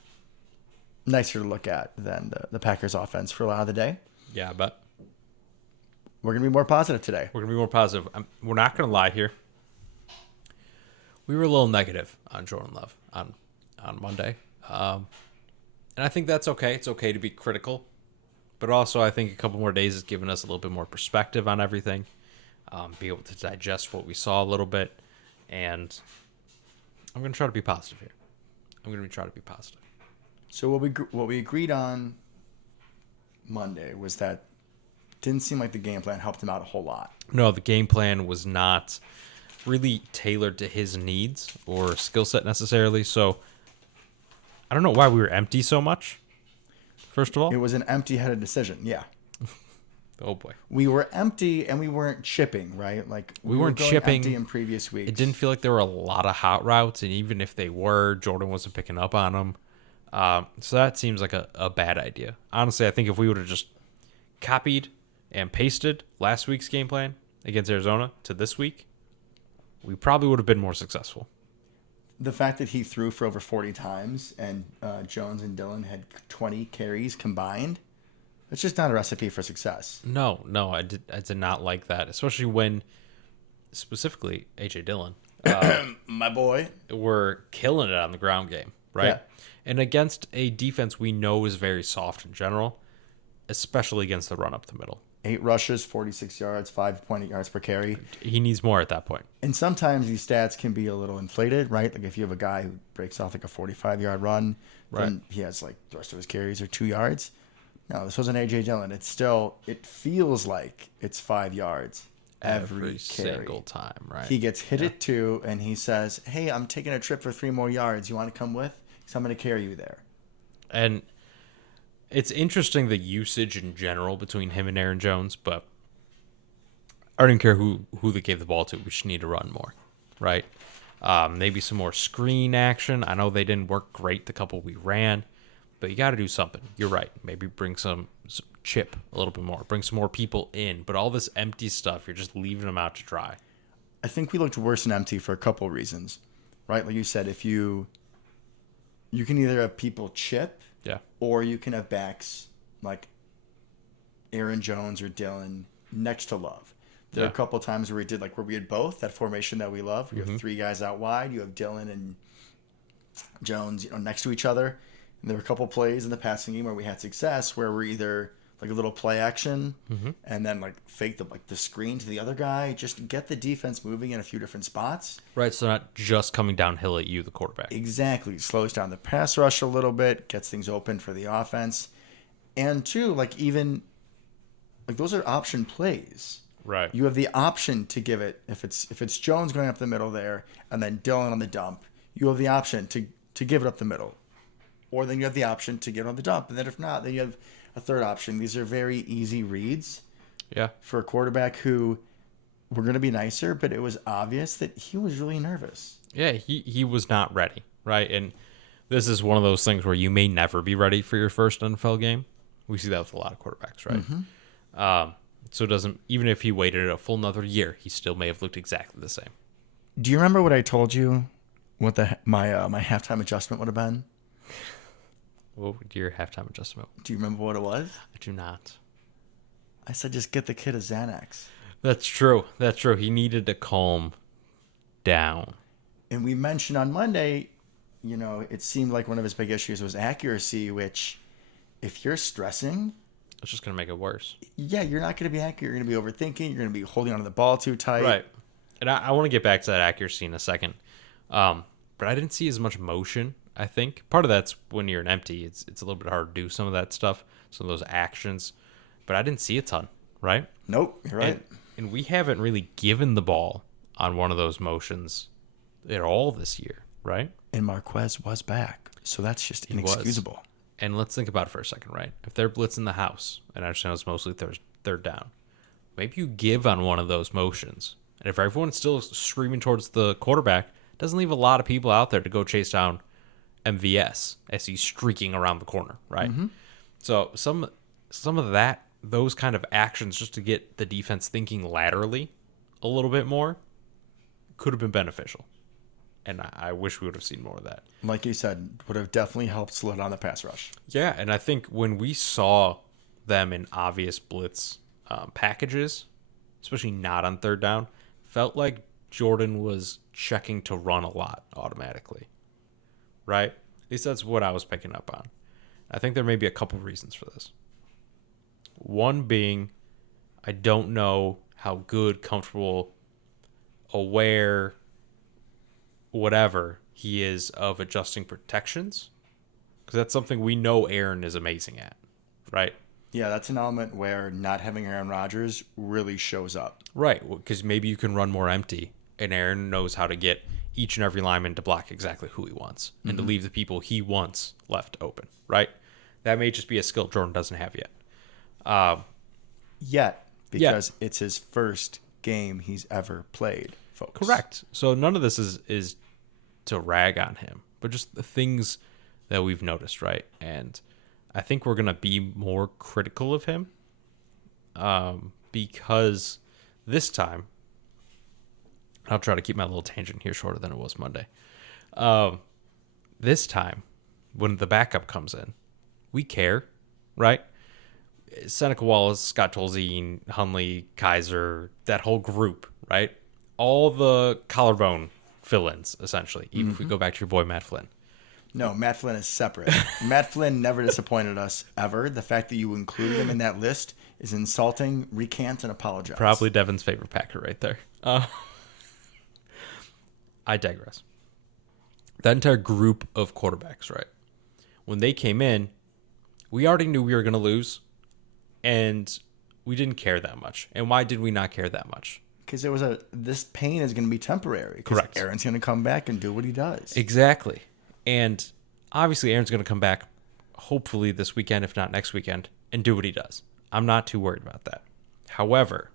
to look at than the Packers offense for a lot of the day. Yeah, I bet. We're going to be more positive today. We're going to be more positive. We're not going to lie here. We were a little negative on Jordan Love on Monday. And I think that's okay. It's okay to be critical. But also, I think a couple more days has given us a little bit more perspective on everything. Be able to digest what we saw a little bit. And I'm going to try to be positive here. So what we agreed on Monday was that didn't seem like the game plan helped him out a whole lot. No, the game plan was not really tailored to his needs or skill set necessarily. So I don't know why we were empty so much. First of all, it was an empty-headed decision. Yeah. Oh boy. We were empty and we weren't chipping, right? Like we weren't going chipping empty in previous weeks. It didn't feel like there were a lot of hot routes, and even if they were, Jordan wasn't picking up on them. So that seems like a bad idea. Honestly, I think if we would have just copied and pasted last week's game plan against Arizona to this week, we probably would have been more successful. The fact that he threw for over 40 times and Jones and Dillon had 20 carries combined, it's just not a recipe for success. No, I did not like that, especially when, specifically, A.J. Dillon. My boy. We're killing it on the ground game, right? Yeah. And against a defense we know is very soft in general, especially against the run up the middle. 8 rushes, 46 yards, 5.8 yards per carry. He needs more at that point. And sometimes these stats can be a little inflated, right? Like if you have a guy who breaks off like a 45-yard run, then he has like the rest of his carries are 2 yards. No, this wasn't A.J. Dillon. It feels like it's 5 yards every single time, right? He gets hit at 2, and he says, hey, I'm taking a trip for 3 more yards. You want to come with? Because I'm going to carry you there. And it's interesting the usage in general between him and Aaron Jones, but I don't even care who they gave the ball to. We just need to run more, right? Maybe some more screen action. I know they didn't work great the couple we ran, but you got to do something. You're right. Maybe bring some chip a little bit more. Bring some more people in. But all this empty stuff, you're just leaving them out to dry. I think we looked worse than empty for a couple of reasons, right? Like you said, if you can either have people chip, Yeah. or you can have backs like Aaron Jones or Dylan next to Love. There are a couple of times where we had both, that formation that we love. You have three guys out wide. You have Dylan and Jones, next to each other. And there were a couple of plays in the passing game where we had success, where we're either like a little play action and then like fake the screen to the other guy, just get the defense moving in a few different spots. Right, so not just coming downhill at you, the quarterback. Exactly. Slows down the pass rush a little bit, gets things open for the offense. And two, those are option plays. Right. You have the option to give it, if it's Jones going up the middle there and then Dylan on the dump, you have the option to give it up the middle. Or then you have the option to get on the dump. And then if not, then you have a third option. These are very easy reads for a quarterback who were going to be nicer, but it was obvious that he was really nervous. Yeah, he was not ready, right? And this is one of those things where you may never be ready for your first NFL game. We see that with a lot of quarterbacks, right? So it doesn't, even if he waited a full another year, he still may have looked exactly the same. Do you remember what I told you? What my halftime adjustment would have been? What would your halftime adjustment? Do you remember what it was? I do not. I said just get the kid a Xanax. That's true. That's true. He needed to calm down. And we mentioned on Monday, it seemed like one of his big issues was accuracy, which if you're stressing, It's just going to make it worse. yeah, you're not going to be accurate. You're going to be overthinking. You're going to be holding onto the ball too tight. Right. And I want to get back to that accuracy in a second. But I didn't see as much motion, I think. Part of that's when you're an empty. It's a little bit hard to do some of that stuff, some of those actions. But I didn't see a ton, right? Nope, you're right. And we haven't really given the ball on one of those motions at all this year, right? And Marquez was back. So that's just inexcusable. And let's think about it for a second, right? If they're blitzing the house, and I understand it's mostly third down, maybe you give on one of those motions. And if everyone's still screaming towards the quarterback, it doesn't leave a lot of people out there to go chase down MVS as he's streaking around the corner, right? So some of that, those kind of actions just to get the defense thinking laterally a little bit more could have been beneficial. And I wish we would have seen more of that. Like you said, would have definitely helped slow down the pass rush. Yeah, and I think when we saw them in obvious blitz packages, especially not on third down, felt like Jordan was checking to run a lot automatically, right? At least that's what I was picking up on. I think there may be a couple reasons for this. One being, I don't know how good, comfortable, aware, whatever he is of adjusting protections, because that's something we know Aaron is amazing at, right? Yeah, that's an element where not having Aaron Rodgers really shows up. Right, because maybe you can run more empty, and Aaron knows how to get each and every lineman to block exactly who he wants and to leave the people he wants left open, right? That may just be a skill Jordan doesn't have yet. Because it's his first game he's ever played, folks. Correct. So none of this is to rag on him, but just the things that we've noticed, right? And I think we're going to be more critical of him because this time, I'll try to keep my little tangent here shorter than it was Monday. This time, when the backup comes in, we care, right? Seneca Wallace, Scott Tolzien, Hunley, Kaiser, that whole group, right? All the collarbone fill-ins, essentially, even if we go back to your boy Matt Flynn. No, Matt Flynn is separate. Matt Flynn never disappointed us, ever. The fact that you included him in that list is insulting. Recant and apologize. Probably Devin's favorite Packer right there. I digress. That entire group of quarterbacks, right? When they came in, we already knew we were going to lose, and we didn't care that much. And why did we not care that much? Because this pain is going to be temporary. Correct. Aaron's going to come back and do what he does. Exactly. And obviously Aaron's going to come back hopefully this weekend, if not next weekend, and do what he does. I'm not too worried about that. However,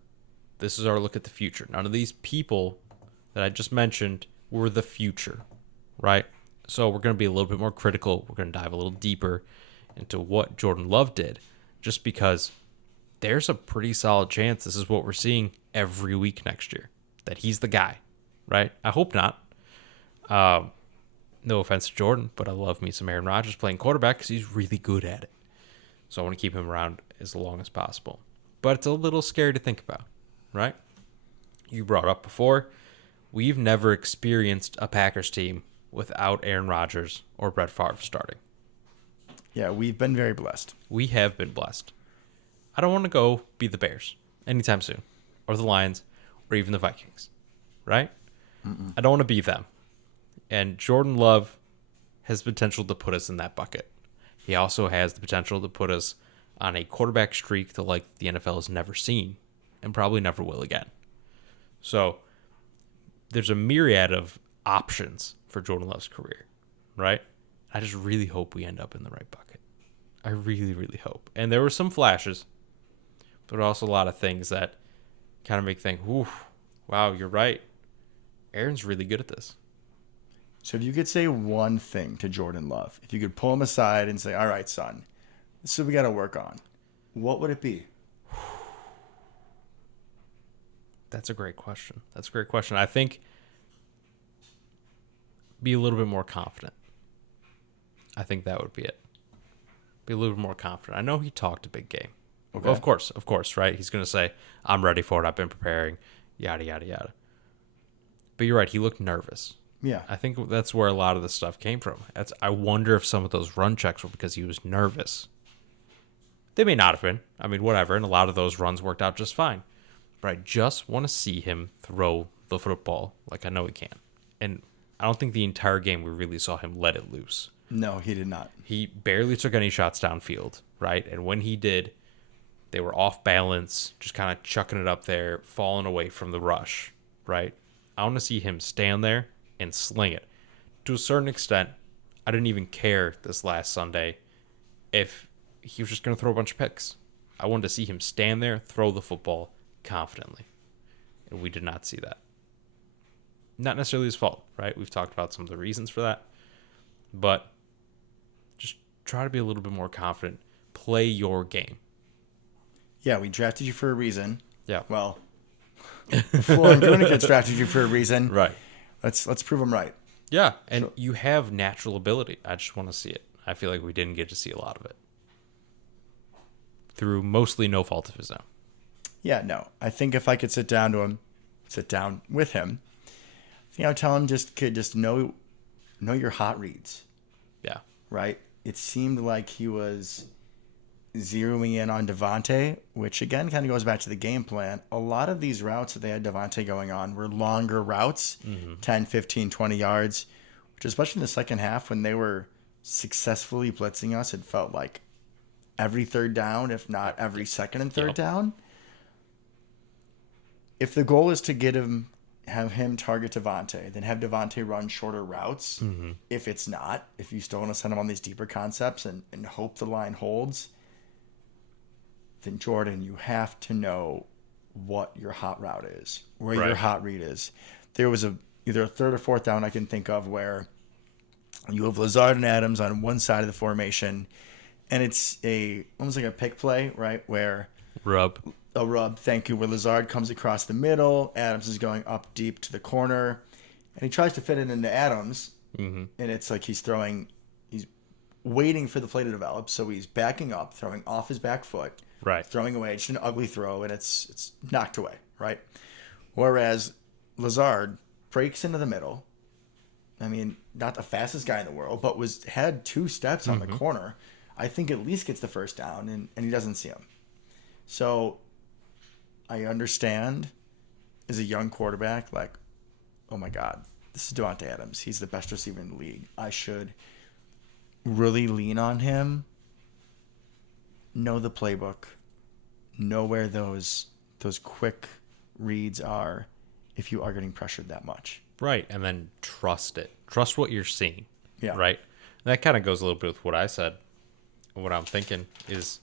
this is our look at the future. None of these people that I just mentioned were the future, right? So we're going to be a little bit more critical. We're going to dive a little deeper into what Jordan Love did, just because there's a pretty solid chance this is what we're seeing every week next year, that he's the guy, right? I hope not. No offense to Jordan, but I love me some Aaron Rodgers playing quarterback because he's really good at it. So I want to keep him around as long as possible. But it's a little scary to think about, right? You brought up before, we've never experienced a Packers team without Aaron Rodgers or Brett Favre starting. Yeah, we've been very blessed. We have been blessed. I don't want to go be the Bears anytime soon, or the Lions, or even the Vikings, right? I don't want to be them. And Jordan Love has potential to put us in that bucket. He also has the potential to put us on a quarterback streak that like the NFL has never seen and probably never will again. So there's a myriad of options for Jordan Love's career, right? I just really hope we end up in the right bucket. I really, really hope. And there were some flashes, but also a lot of things that kind of make think, oof, wow, you're right. Aaron's really good at this. So if you could say one thing to Jordan Love, if you could pull him aside and say, all right, son, this is what we got to work on, what would it be? That's a great question. I think be a little bit more confident. I think that would be it. Be a little bit more confident. I know he talked a big game. Okay. Well, of course, right? He's going to say, I'm ready for it. I've been preparing, yada, yada, yada. But you're right. He looked nervous. Yeah. I think that's where a lot of this stuff came from. I wonder if some of those run checks were because he was nervous. They may not have been. I mean, whatever. And a lot of those runs worked out just fine. But I just want to see him throw the football like I know he can. And I don't think the entire game we really saw him let it loose. No, he did not. He barely took any shots downfield, right? And when he did, they were off balance, just kind of chucking it up there, falling away from the rush, right? I want to see him stand there and sling it. To a certain extent, I didn't even care this last Sunday if he was just going to throw a bunch of picks. I wanted to see him stand there, throw the football confidently. And we did not see that. Not necessarily his fault, right? We've talked about some of the reasons for that. But just try to be a little bit more confident. Play your game. Yeah, we drafted you for a reason. Yeah. Well, Florian Grunic drafted you for a reason. Right. Let's prove him right. Yeah, and you have natural ability. I just want to see it. I feel like we didn't get to see a lot of it. Through mostly no fault of his own. Yeah, no. I think if I could sit down with him, I think I would tell him just know your hot reads. Yeah. Right? It seemed like he was zeroing in on Devontae, which again kind of goes back to the game plan. A lot of these routes that they had Devontae going on were longer routes, 10, 15, 20 yards, which especially in the second half when they were successfully blitzing us, it felt like every third down, if not every second and third down. If the goal is to have him target Devontae, then have Devontae run shorter routes. If it's not, if you still want to send him on these deeper concepts and hope the line holds, then Jordan, you have to know what your hot route is, where your hot read is. There was either a third or fourth down I can think of where you have Lazard and Adams on one side of the formation, and it's almost like a pick play, right? Where a rub, thank you, where Lazard comes across the middle, Adams is going up deep to the corner, and he tries to fit it into Adams, and it's like he's waiting for the play to develop, so he's backing up, throwing off his back foot, throwing away, just an ugly throw, and it's knocked away, right? Whereas Lazard breaks into the middle. I mean, not the fastest guy in the world, but had 2 steps on the corner. I think at least gets the first down, and he doesn't see him. So I understand as a young quarterback, like, oh my God, this is Devontae Adams. He's the best receiver in the league. I should really lean on him, know the playbook, know where those quick reads are if you are getting pressured that much. Right, and then trust it. Trust what you're seeing. Yeah. Right? And that kind of goes a little bit with what I said. What I'm thinking is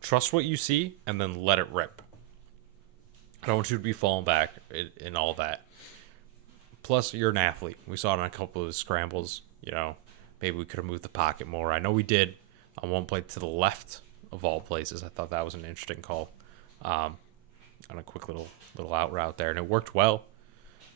trust what you see and then let it rip. I don't want you to be falling back in all that. Plus, you're an athlete. We saw it on a couple of the scrambles. Maybe we could have moved the pocket more. I know we did, on one play to the left of all places. I thought that was an interesting call on a quick little out route there, and it worked well.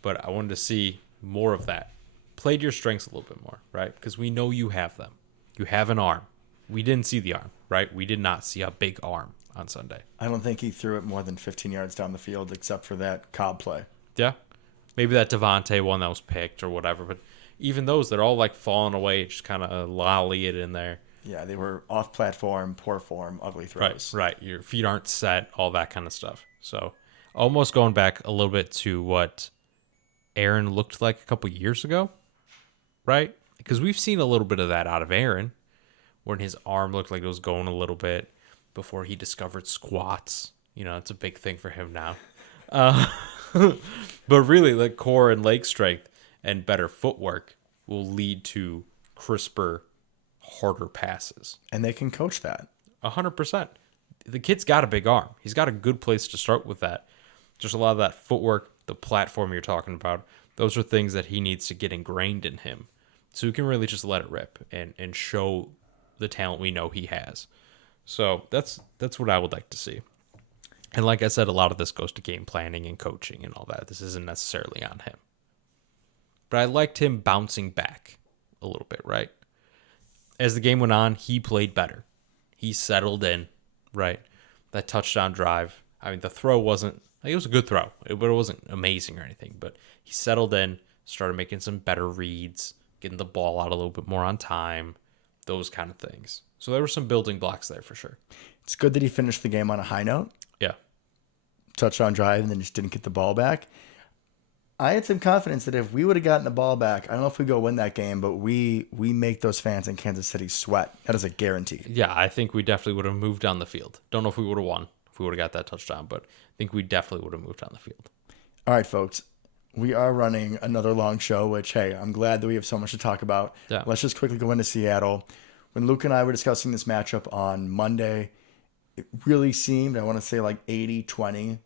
But I wanted to see more of that. Played your strengths a little bit more, right? Because we know you have them. You have an arm. We didn't see the arm, right? We did not see a big arm on Sunday. I don't think he threw it more than 15 yards down the field, except for that Cobb play. Yeah. Maybe that Devontae one that was picked or whatever. But even those, they're all like falling away, just kind of lolly it in there. Yeah, they were off platform, poor form, ugly throws. Right. Your feet aren't set, all that kind of stuff. So almost going back a little bit to what Aaron looked like a couple years ago, right? Because we've seen a little bit of that out of Aaron, when his arm looked like it was going a little bit before he discovered squats. You know, it's a big thing for him now. But really, like core and leg strength and better footwork will lead to crisper, harder passes. And they can coach that. 100%. The kid's got a big arm. He's got a good place to start with that. Just a lot of that footwork, the platform you're talking about, those are things that he needs to get ingrained in him. So he can really just let it rip and show the talent we know he has. So that's what I would like to see. And like I said, a lot of this goes to game planning and coaching and all that. This isn't necessarily on him. But I liked him bouncing back a little bit, right? As the game went on, he played better. He settled in, right? That touchdown drive. I mean, the throw wasn't, like, it was a good throw, but it wasn't amazing or anything. But he settled in, started making some better reads, getting the ball out a little bit more on time, those kind of things. So there were some building blocks there for sure. It's good that he finished the game on a high note. Yeah. Touchdown drive and then just didn't get the ball back. I had some confidence that if we would have gotten the ball back, I don't know if we go win that game, but we make those fans in Kansas City sweat. That is a guarantee. Yeah, I think we definitely would have moved down the field. Don't know if we would have won if we would have got that touchdown, but I think we definitely would have moved down the field. All right, folks. We are running another long show, which, hey, I'm glad that we have so much to talk about. Yeah. Let's just quickly go into Seattle. When Luke and I were discussing this matchup on Monday, it really seemed, I want to say like 80-20%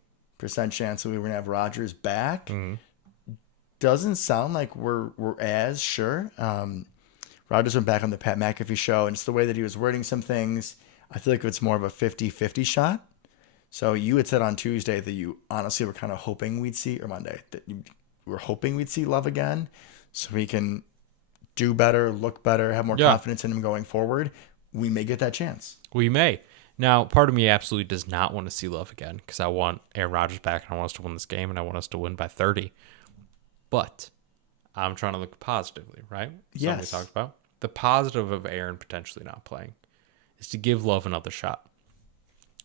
chance that we were going to have Rodgers back. Mm-hmm. Doesn't sound like we're as sure. Rodgers went back on the Pat McAfee show, and it's the way that he was wording some things. I feel like it's more of a 50-50 shot. So you had said on Tuesday that you honestly were kind of hoping we'd see, or Monday, that you were hoping we'd see Love again so he can do better, look better, have more confidence in him going forward. We may get that chance. We may. Now, part of me absolutely does not want to see Love again because I want Aaron Rodgers back and I want us to win this game and I want us to win by 30. But I'm trying to look positively, right? Yes. Something we talked about. The positive of Aaron potentially not playing is to give Love another shot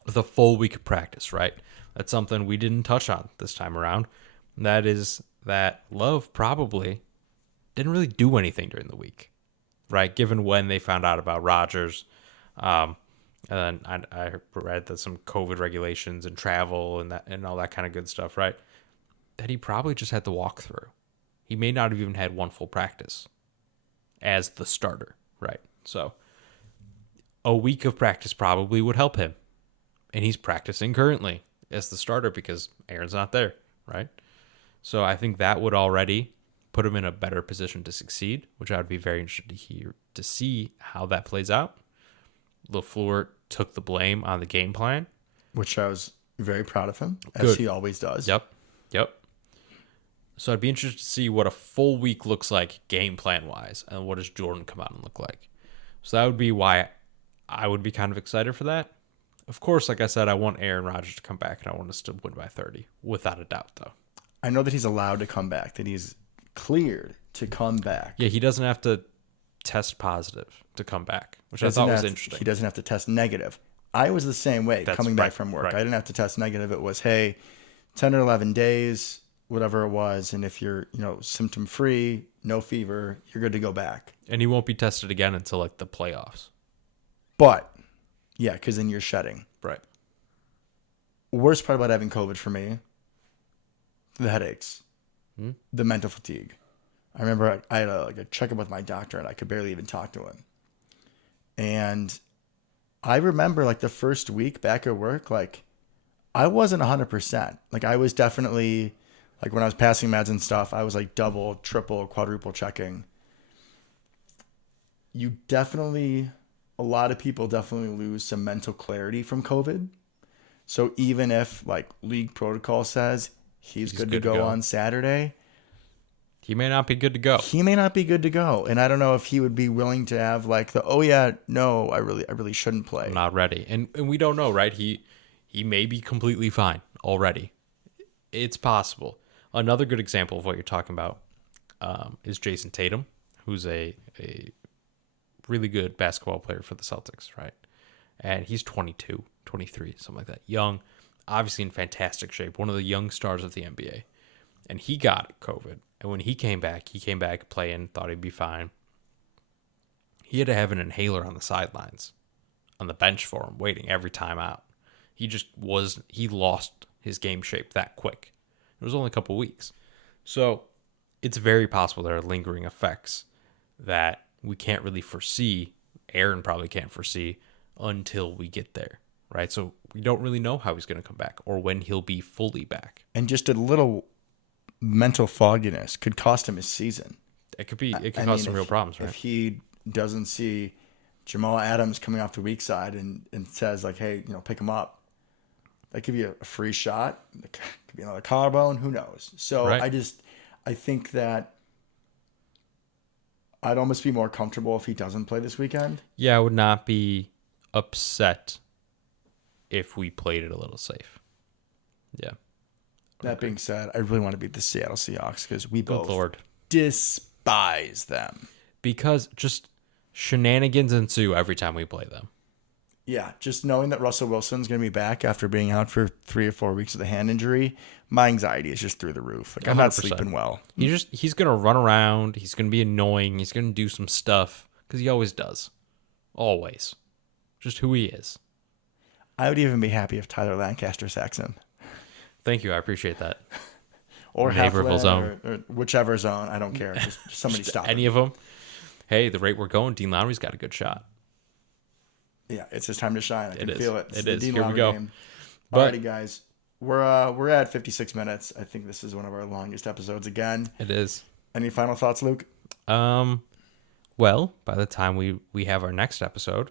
with a full week of practice, right? That's something we didn't touch on this time around. And that is that Love probably didn't really do anything during the week, right? Given when they found out about Rodgers. And then I read that some COVID regulations and travel and all that kind of good stuff, right? That he probably just had to walk through. He may not have even had one full practice as the starter, right? So a week of practice probably would help him. And he's practicing currently as the starter because Aaron's not there, right? So I think that would already put him in a better position to succeed, which I would be very interested to see how that plays out. LaFleur took the blame on the game plan, which I was very proud of him, as he always does. Yep. So I'd be interested to see what a full week looks like game plan wise, and what does Jordan come out and look like. So that would be why I would be kind of excited for that. Of course, like I said, I want Aaron Rodgers to come back, and I want us to win by 30, without a doubt, though. I know that he's allowed to come back, that he's cleared to come back. Yeah, he doesn't have to test positive to come back, which I thought was interesting. He doesn't have to test negative. I was the same way coming back from work. Right. I didn't have to test negative. It was, hey, 10 or 11 days, whatever it was, and if you're, symptom-free, no fever, you're good to go back. And he won't be tested again until, like, the playoffs. But, yeah, because then you're shedding. Right. Worst part about having COVID for me, the headaches, the mental fatigue. I remember I had a checkup with my doctor, and I could barely even talk to him. And I remember, the first week back at work, I wasn't 100%. I was definitely, when I was passing meds and stuff, I was, double, triple, quadruple checking. You definitely a lot of people definitely lose some mental clarity from COVID. So even if like league protocol says he's good to go on Saturday, he may not be good to go. He may not be good to go. And I don't know if he would be willing to have like the, oh yeah, no, I really shouldn't play. I'm not ready. And we don't know, right? He may be completely fine already. It's possible. Another good example of what you're talking about is Jason Tatum, who's a really good basketball player for the Celtics, right? And he's 22, 23, something like that. Young, obviously in fantastic shape, one of the young stars of the NBA. And he got COVID. And when he came back playing, thought he'd be fine. He had to have an inhaler on the sidelines, on the bench for him, waiting every time out. He lost his game shape that quick. It was only a couple weeks. So it's very possible there are lingering effects that we can't really foresee. Aaron probably can't foresee until we get there, right? So we don't really know how he's going to come back or when he'll be fully back. And just a little mental fogginess could cost him his season. It could cause some real problems, right? If he doesn't see Jamal Adams coming off the weak side and says like, hey, pick him up, that could be a free shot. It could be another collarbone. Who knows? So right. I think that I'd almost be more comfortable if he doesn't play this weekend. Yeah, I would not be upset if we played it a little safe. Yeah. That being said, I really want to beat the Seattle Seahawks because we both despise them. Because just shenanigans ensue every time we play them. Yeah, just knowing that Russell Wilson's going to be back after being out for 3 or 4 weeks with a hand injury, my anxiety is just through the roof. Like, I'm not sleeping well. He's going to run around. He's going to be annoying. He's going to do some stuff because he always does. Always. Just who he is. I would even be happy if Tyler Lancaster sacks him. Thank you. I appreciate that. Or Haverhill zone. Or whichever zone. I don't care. Just somebody stop any of them. Hey, the rate we're going, Dean Lowry's got a good shot. Yeah, it's his time to shine. I can feel it. It is. Here we go. Game. Alrighty, guys. We're at 56 minutes. I think this is one of our longest episodes again. It is. Any final thoughts, Luke? Well, by the time we have our next episode,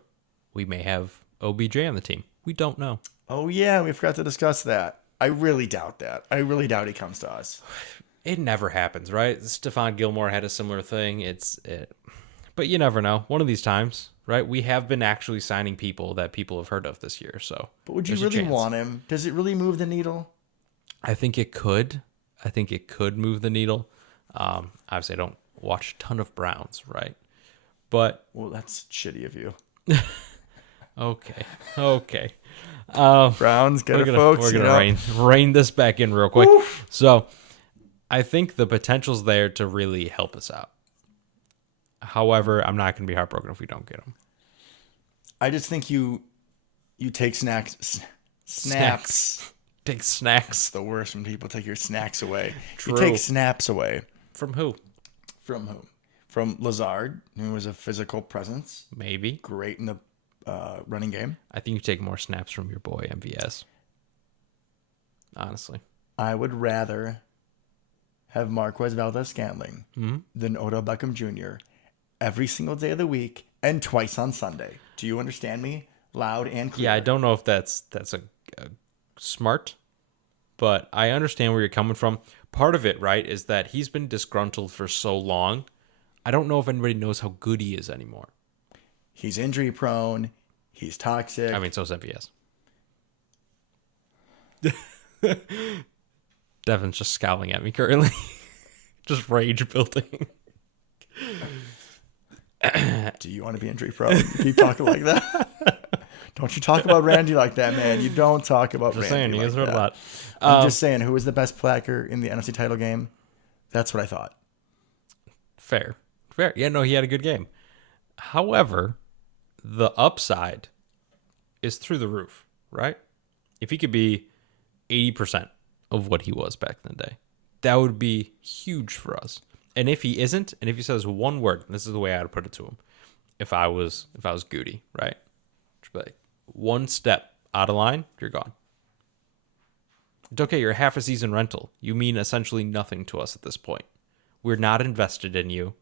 we may have OBJ on the team. We don't know. Oh, yeah. We forgot to discuss that. I really doubt that. I really doubt he comes to us. It never happens, right? Stephon Gilmore had a similar thing. But you never know. One of these times, right? We have been actually signing people that people have heard of this year. So, but would you really want him? Does it really move the needle? I think it could. I think it could move the needle. Obviously, I don't watch a ton of Browns, right? But well, that's shitty of you. Okay. Browns, get it, folks. We're gonna rein this back in real quick. Oof. So, I think the potential's there to really help us out. However, I'm not going to be heartbroken if we don't get them. I just think you take snacks. Take snacks. It's the worst when people take your snacks away. True. You take snaps away. From who? From who? From Lazard, who was a physical presence. Maybe. Great in the running game. I think you take more snaps from your boy MVS. Honestly. I would rather have Marquez Valdes-Scantling than Odell Beckham Jr. every single day of the week and twice on Sunday. Do you understand me? Loud and clear. Yeah, I don't know if that's a smart, but I understand where you're coming from. Part of it, right, is that he's been disgruntled for so long. I don't know if anybody knows how good he is anymore. He's injury prone. He's toxic. I mean, so's MVS. Devin's just scowling at me currently. Just rage building. Do you want to be injury prone? You keep talking like that. Don't you talk about Randy like that, man. You don't talk about just Randy saying, like he has that. A lot. I'm just saying, who was the best player in the NFC title game? That's what I thought. Fair. Yeah, no, he had a good game. However, the upside is through the roof, right? If he could be 80% of what he was back in the day, that would be huge for us. And if he isn't, and if he says one word, and this is the way I would put it to him, if I was Goody, right? Just be like, one step out of line, you're gone. It's okay, you're half a season rental. You mean essentially nothing to us at this point. We're not invested in you.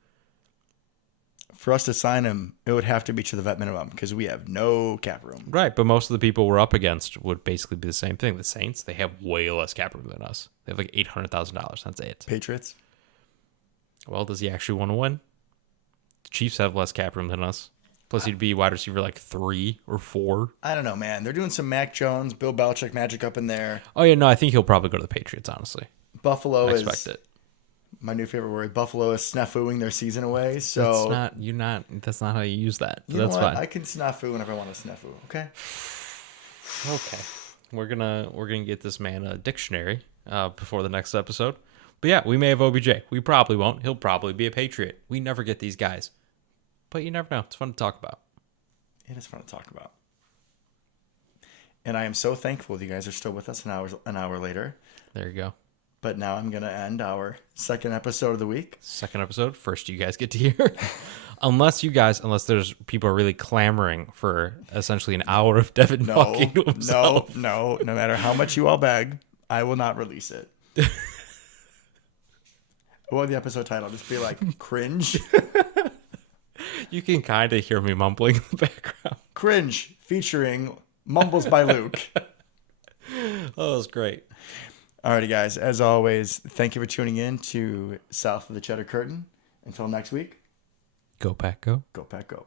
For us to sign him, it would have to be to the vet minimum because we have no cap room. Right, but most of the people we're up against would basically be the same thing. The Saints, they have way less cap room than us. They have like $800,000. That's it. Patriots? Well, does he actually want to win? The Chiefs have less cap room than us. Plus, he'd be wide receiver like 3 or 4. I don't know, man. They're doing some Mac Jones, Bill Belichick magic up in there. Oh, yeah, no, I think he'll probably go to the Patriots, honestly. Buffalo I is expect it. my new favorite word. Buffalo is snafooing their season away. So That's not how you use that. you That's know what? fine. I can snafu whenever I want to snafu. Okay. Okay. We're gonna get this man a dictionary before the next episode. But yeah, we may have OBJ. We probably won't. He'll probably be a Patriot. We never get these guys. But you never know. It's fun to talk about. It is fun to talk about. And I am so thankful that you guys are still with us an hour later. There you go. But now I'm going to end our second episode of the week. Second episode. First you guys get to hear. Unless there's people are really clamoring for essentially an hour of Devin talking to himself. No matter how much you all beg, I will not release it. What would the episode title just be like? Cringe? You can kind of hear me mumbling in the background. Cringe, featuring Mumbles by Luke. Oh, that was great. Alrighty, guys. As always, thank you for tuning in to South of the Cheddar Curtain. Until next week, Go Pack Go. go Pack Go.